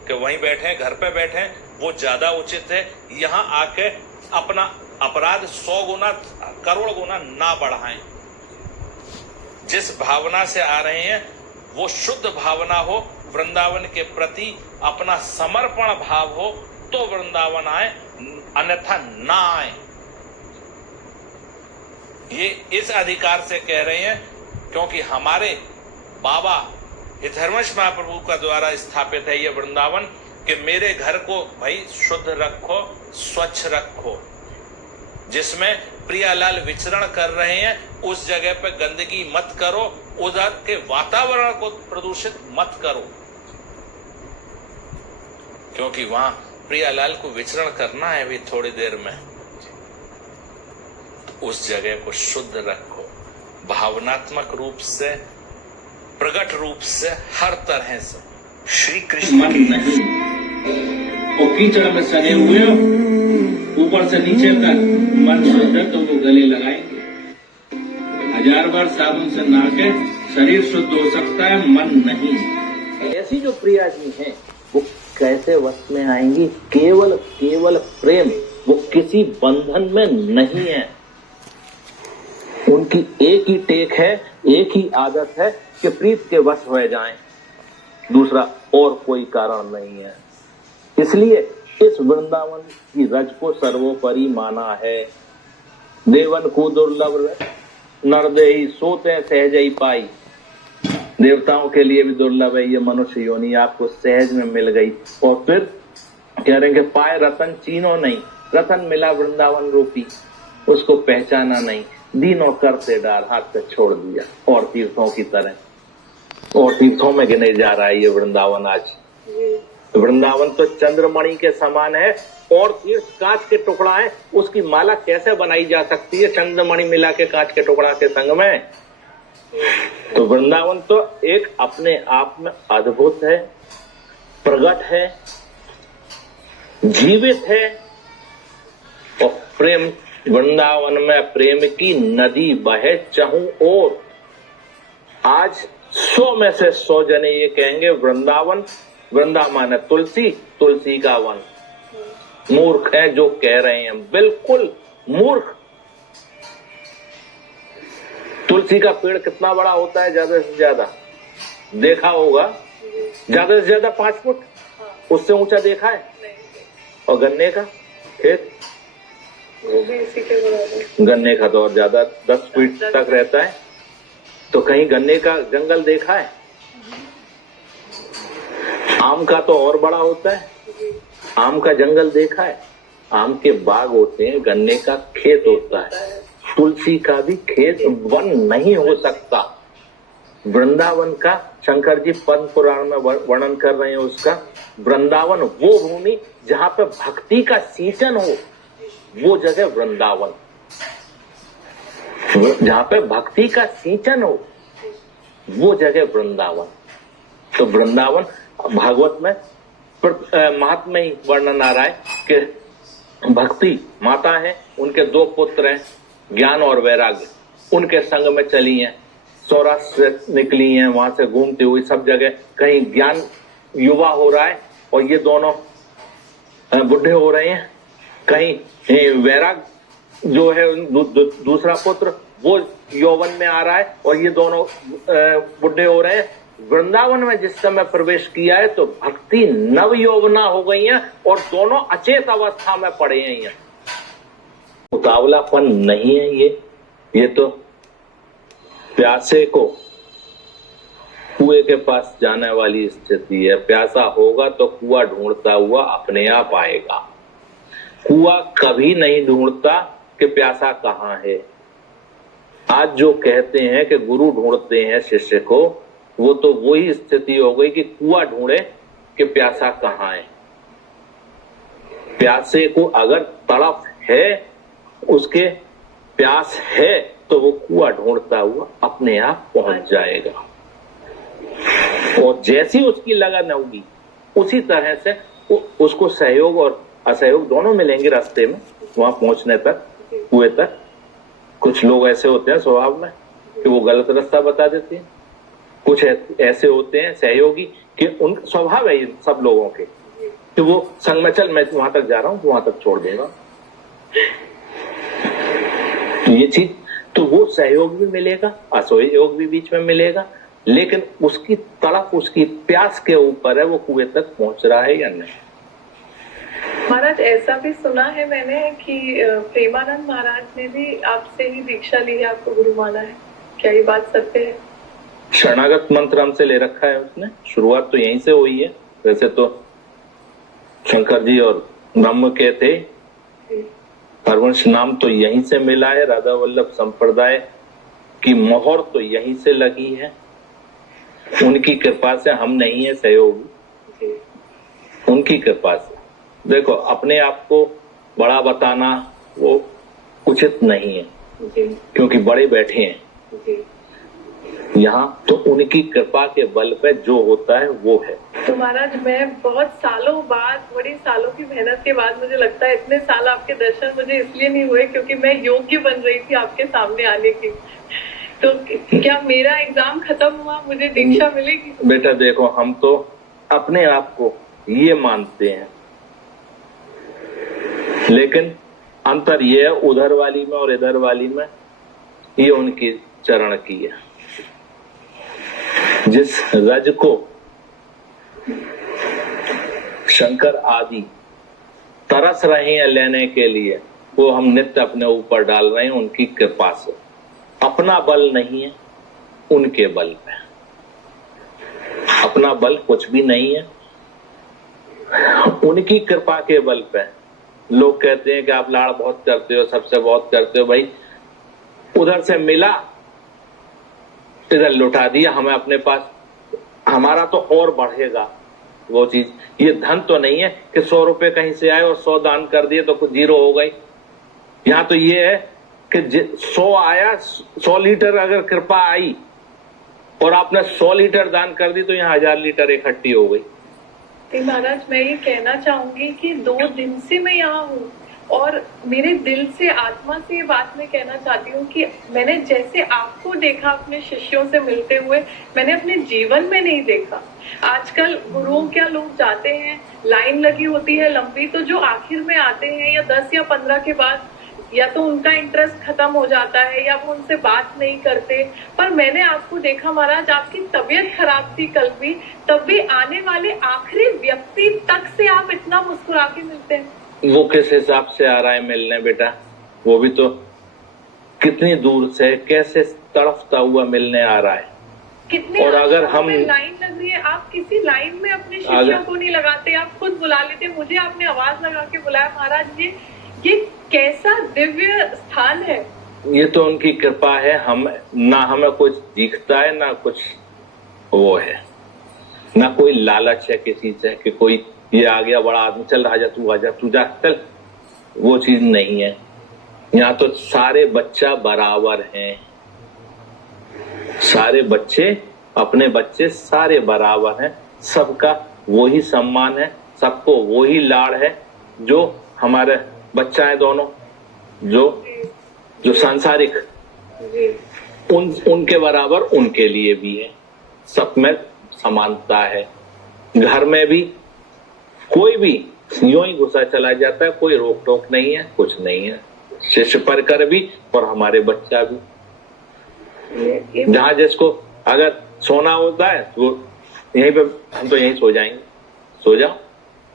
कि वहीं बैठे, घर पे बैठे, वो ज्यादा उचित है। यहाँ आके अपना अपराध 100 गुना करोड़ गुना ना बढ़ाएं। जिस भावना से आ रहे हैं वो शुद्ध भावना हो, वृंदावन के प्रति अपना समर्पण भाव हो तो वृंदावन आए, अन्यथा ना आए। ये इस अधिकार से कह रहे हैं क्योंकि हमारे बाबा हितहरवंश महाप्रभु का द्वारा स्थापित है ये वृंदावन कि मेरे घर को भाई शुद्ध रखो, स्वच्छ रखो। जिसमें प्रियालाल विचरण कर रहे हैं उस जगह पे गंदगी मत करो, उधर के वातावरण को प्रदूषित मत करो, क्योंकि वहां प्रियालाल को विचरण करना है अभी थोड़ी देर में। उस जगह को शुद्ध रखो, भावनात्मक रूप से, प्रकट रूप से, हर तरह से। श्री कृष्ण मन नहीं और कीचड़ में सने हुए हो, ऊपर से नीचे तक मन शुद्ध है तो वो गले लगाएंगे। 1000 बार साबुन से नहा के शरीर शुद्ध हो सकता है, मन नहीं। ऐसी जो प्रिया जी हैं वो कैसे वश में आएंगी? केवल प्रेम, वो किसी बंधन में नहीं है। उनकी एक ही टेक है, एक ही आदत है कि प्रीत के वश हो जाएं, दूसरा और कोई कारण नहीं है। इसलिए इस वृंदावन की रज को सर्वोपरि माना है। देवन को दुर्लभ नरदेही सोते सहज ही पाई। देवताओं के लिए भी दुर्लभ है ये मनुष्य योनि, आपको सहज में मिल गई। और फिर कह रहे हैं कि पाए रतन चीनो नहीं, रतन मिला वृंदावन रूपी, उसको पहचाना नहीं, दीनों करते डार, हाथ से छोड़ दिया। और तीर्थों की तरह, और तीर्थों में गिने जा रहा है ये वृंदावन आज। वृंदावन तो चंद्रमणि के समान है और तीर्थ कांच के टुकड़ा है, उसकी माला कैसे बनाई जा सकती है चंद्रमणि मिला के कांच के टुकड़ा के संग में? तो वृंदावन तो एक अपने आप में अद्भुत है, प्रगट है, जीवित है। और प्रेम, वृंदावन में प्रेम की नदी बहे चहु ओर। आज 100 में से 100 जने ये कहेंगे वृंदावन है तुलसी, तुलसी का वन। मूर्ख है जो कह रहे हैं, बिल्कुल मूर्ख। तुलसी का पेड़ कितना बड़ा होता है? ज्यादा से ज्यादा देखा होगा, ज्यादा से ज्यादा 5 फुट, उससे ऊंचा देखा है? और गन्ने का खेत, वो भी इसी के बराबर। गन्ने का तो और ज्यादा 10 फीट तक रहता है। तो कहीं गन्ने का जंगल देखा है? आम का तो और बड़ा होता है, आम का जंगल देखा है? आम के बाग होते हैं, गन्ने का खेत होता है। तुलसी का भी खेत वन नहीं हो सकता। वृंदावन का शंकर जी पद्म पुराण में वर्णन कर रहे हैं उसका। वृंदावन वो भूमि जहां पे भक्ति का सींचन हो, वो जगह वृंदावन। जहां पे भक्ति का सींचन हो वो जगह वृंदावन। तो वृंदावन भागवत में महात्मा ही वर्णन आ रहा है कि भक्ति माता है, उनके 2 पुत्र हैं, ज्ञान और वैराग्य, उनके संग में चली हैं, सौराष्ट्र से निकली हैं, वहां से घूमती हुई सब जगह। कहीं ज्ञान युवा हो रहा है और ये दोनों बुढ़े हो रहे हैं, कहीं वैराग जो है दूसरा पुत्र वो यौवन में आ रहा है और ये दोनों बुढ़े हो रहे हैं। वृंदावन में जिस समय प्रवेश किया है तो भक्ति नव यौवना हो गई है और दोनों अचेत अवस्था में पड़े हैं। उतावलापन नहीं है ये तो प्यासे को कुएं के पास जाने वाली स्थिति है। प्यासा होगा तो कुआं ढूंढता हुआ अपने आप आएगा। कुआं कभी नहीं ढूंढता कि प्यासा कहाँ है। आज जो कहते हैं कि गुरु ढूंढते हैं शिष्य को, वो तो वही स्थिति हो गई कि कुआं ढूंढे कि प्यासा कहाँ है। प्यासे को अगर तड़प है, उसके प्यास है, तो वो कुआं ढूंढता हुआ अपने आप पहुंच जाएगा। और जैसी उसकी लगन होगी उसी तरह से उसको सहयोग और असहयोग दोनों मिलेंगे रास्ते में वहां पहुंचने तक, कुएं तक। कुछ लोग ऐसे होते हैं स्वभाव में कि वो गलत रास्ता बता देते हैं, कुछ ऐसे होते हैं सहयोगी कि उन स्वभाव है सब लोगों के कि वो संग में चल मैं वहां तक जा रहा हूं, वहां तक छोड़ देगा। ये चीज तो वो सहयोग भी मिलेगा, असहयोग भी बीच में मिलेगा, लेकिन उसकी तड़प, उसकी प्यास के ऊपर है वो कुएं तक पहुंच रहा है या नहीं। महाराज ऐसा भी सुना है मैंने कि प्रेमानंद महाराज ने भी आपसे ही दीक्षा ली है, आपको गुरु माना है, क्या ये बात सत्य है? शरणागत मंत्र हमसे ले रखा है उसने, शुरुआत तो यहीं से हुई है। वैसे तो शंकर जी और ब्रह्म के थे, हरवंश नाम तो यहीं से मिला है, राधा वल्लभ संप्रदाय की मोहर तो यहीं से लगी है। उनकी कृपा से हम नहीं है सहयोगी, उनकी कृपा से। देखो अपने आप को बड़ा बताना वो उचित नहीं है क्योंकि बड़े बैठे हैं यहाँ, तो उनकी कृपा के बल पे जो होता है वो है। तो महाराज मैं बहुत सालों बाद, बड़ी सालों की मेहनत के बाद, मुझे लगता है इतने साल आपके दर्शन मुझे इसलिए नहीं हुए क्योंकि मैं योग्य बन रही थी आपके सामने आने की। तो क्या मेरा एग्जाम खत्म हुआ, मुझे दीक्षा मिलेगी? बेटा देखो हम तो अपने आप को ये मानते हैं, लेकिन अंतर ये है उधर वाली में और इधर वाली में, ये उनकी चरण की है। जिस रज को शंकर आदि तरस रहे हैं लेने के लिए, वो हम नित्य अपने ऊपर डाल रहे हैं उनकी कृपा से। अपना बल नहीं है, उनके बल पे। अपना बल कुछ भी नहीं है, उनकी कृपा के बल पे। लोग कहते हैं कि आप लाड़ बहुत करते हो, सबसे बहुत करते हो। भाई उधर से मिला, इधर लुटा दिया हमें अपने पास, हमारा तो और बढ़ेगा वो चीज। ये धन तो नहीं है कि 100 रुपए कहीं से आए और 100 दान कर दिए तो कुछ 0 हो गई। यहाँ तो ये है कि 100 आया, 100 लीटर अगर कृपा आई और आपने 100 लीटर दान कर दी तो यहाँ 1000 लीटर इकट्ठी हो गई। महाराज मैं ये कहना चाहूंगी कि 2 दिन से मैं यहाँ हूँ और मेरे दिल से, आत्मा से ये बात मैं कहना चाहती हूँ कि मैंने जैसे आपको देखा अपने शिष्यों से मिलते हुए, मैंने अपने जीवन में नहीं देखा। आजकल गुरुओं क्या लोग जाते हैं, लाइन लगी होती है लंबी, तो जो आखिर में आते हैं या 10 या 15 के बाद या तो उनका इंटरेस्ट खत्म हो जाता है या वो उनसे बात नहीं करते। पर मैंने आपको देखा महाराज, आपकी तबीयत खराब थी कल भी, तब भी आने वाले आखिरी व्यक्ति तक से आप इतना मुस्कुरा के मिलते हैं। वो किस हिसाब से आ रहा है मिलने बेटा, वो भी तो कितनी दूर से कैसे तड़फता हुआ मिलने आ रहा है। कितने और अगर हम लाइन लग रही है, आप किसी लाइन में अपने शिष्यों को नहीं लगाते, आप खुद बुला लेते। मुझे आपने आवाज लगा के बुलाया। महाराज ये कैसा दिव्य स्थान है। ये तो उनकी कृपा है। हम ना हमें कुछ दिखता है ना कुछ वो है, ना कोई लालच है किसी से कि कोई ये आ गया बड़ा आदमी, चल आजा तू जा चल, वो चीज नहीं है। यहाँ तो सारे बच्चा बराबर हैं, सारे बच्चे अपने बच्चे सारे बराबर हैं, सबका वही सम्मान है, सबको वही लाड़ है। जो हमारे बच्चा है दोनों, जो सांसारिक, उनके बराबर उनके लिए भी है। सब में समानता है। घर में भी कोई भी यूं ही घुसा चला जाता है, कोई रोक टोक नहीं है, कुछ नहीं है। शिष्य परकर भी और हमारे बच्चा भी। जहां जिसको अगर सोना होता है तो यहीं पे, हम तो यहीं सो जाएंगे, सो जाओ,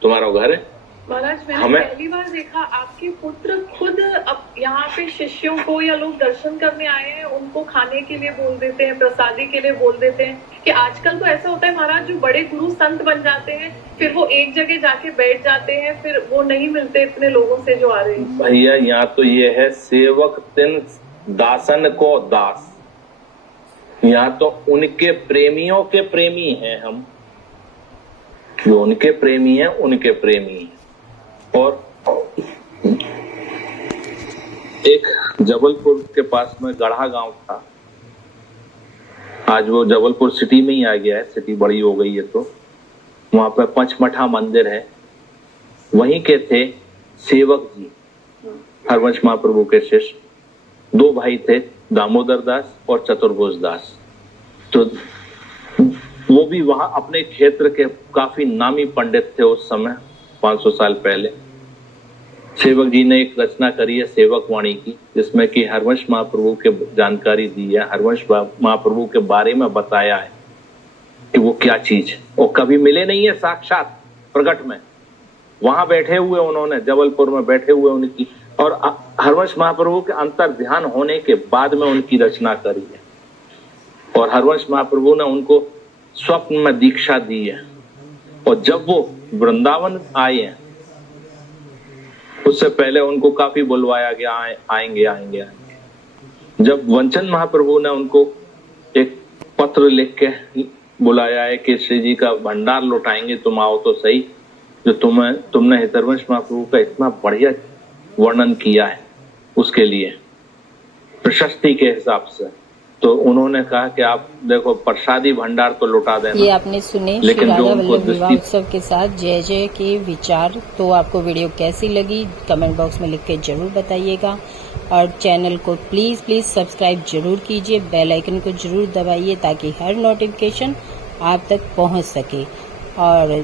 तुम्हारा घर है। महाराज मैंने पहली बार देखा आपके पुत्र खुद अब यहाँ पे शिष्यों को या लोग दर्शन करने आए हैं उनको खाने के लिए बोल देते हैं, प्रसादी के लिए बोल देते हैं। कि आजकल तो ऐसा होता है महाराज, जो बड़े गुरु संत बन जाते हैं फिर वो एक जगह जाके बैठ जाते हैं, फिर वो नहीं मिलते इतने लोगों से जो आ रहे हैं। भैया यहाँ तो ये है, सेवक तिन दासन को दास। यहाँ तो उनके प्रेमियों के प्रेमी हैं हम, जो उनके प्रेमी हैं उनके प्रेमी हैं। और एक जबलपुर के पास में गढ़ा गांव था, आज वो जबलपुर सिटी में ही आ गया है, सिटी बड़ी हो गई है। तो वहां पर पंचमठा मंदिर है, वहीं के थे सेवक जी, हरवंश महाप्रभु के शिष्य। 2 भाई थे, दामोदर दास और चतुर्भुज दास। तो वो भी वहां अपने क्षेत्र के काफी नामी पंडित थे उस समय, 500 साल पहले। सेवक जी ने एक रचना करी है सेवक वाणी की, जिसमें कि हरवंश महाप्रभु के जानकारी दी है, हरवंश महाप्रभु के बारे में बताया है कि वो क्या चीज है। वो कभी मिले नहीं है साक्षात प्रकट में, वहां बैठे हुए उन्होंने, जबलपुर में बैठे हुए उनकी, और हरवंश महाप्रभु के अंतर ध्यान होने के बाद में उनकी रचना करी है। और हरवंश महाप्रभु ने उनको स्वप्न में दीक्षा दी है। और जब वो वृंदावन आए हैं, उससे पहले उनको काफी बुलवाया गया, आएंगे आएंगे आएंगे। जब वंचन महाप्रभु ने उनको एक पत्र लिख के बुलाया है कि श्री जी का भंडार लौटाएंगे, तुम आओ तो सही, जो तुमने हरवंश महाप्रभु का इतना बढ़िया वर्णन किया है, उसके लिए प्रशस्ति के हिसाब से। तो उन्होंने कहा कि आप देखो प्रसादी भंडार तो लौटा देना। ये आपने सुने श्री राधा वल्लभ विवाह उत्सव के साथ जय जय के विचार। तो आपको वीडियो कैसी लगी कमेंट बॉक्स में लिख के जरूर बताइएगा, और चैनल को प्लीज सब्सक्राइब जरूर कीजिए, बेल आइकन को जरूर दबाइए ताकि हर नोटिफिकेशन आप तक पहुंच सके। और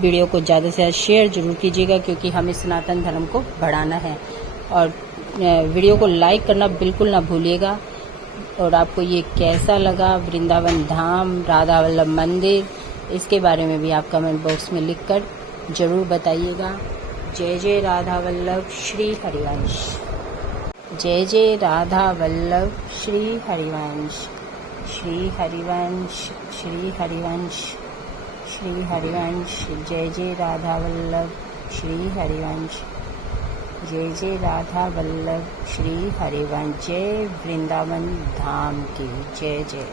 वीडियो को ज़्यादा से ज़्यादा शेयर जरूर कीजिएगा, क्योंकि हमें सनातन धर्म को बढ़ाना है। और वीडियो को लाइक करना बिल्कुल ना भूलिएगा। और आपको ये कैसा लगा वृंदावन धाम, राधा वल्लभ मंदिर, इसके बारे में भी आप कमेंट बॉक्स में लिखकर जरूर बताइएगा। जय जय राधा वल्लभ श्री हरिवंश। जय जय राधा वल्लभ श्री हरिवंश। श्री हरिवंश, श्री हरिवंश, श्री हरिवंश। जय जय राधा वल्लभ श्री हरिवंश। जय जय राधा वल्लभ श्री हरिवंश। जय वृंदावन धाम की जय जय।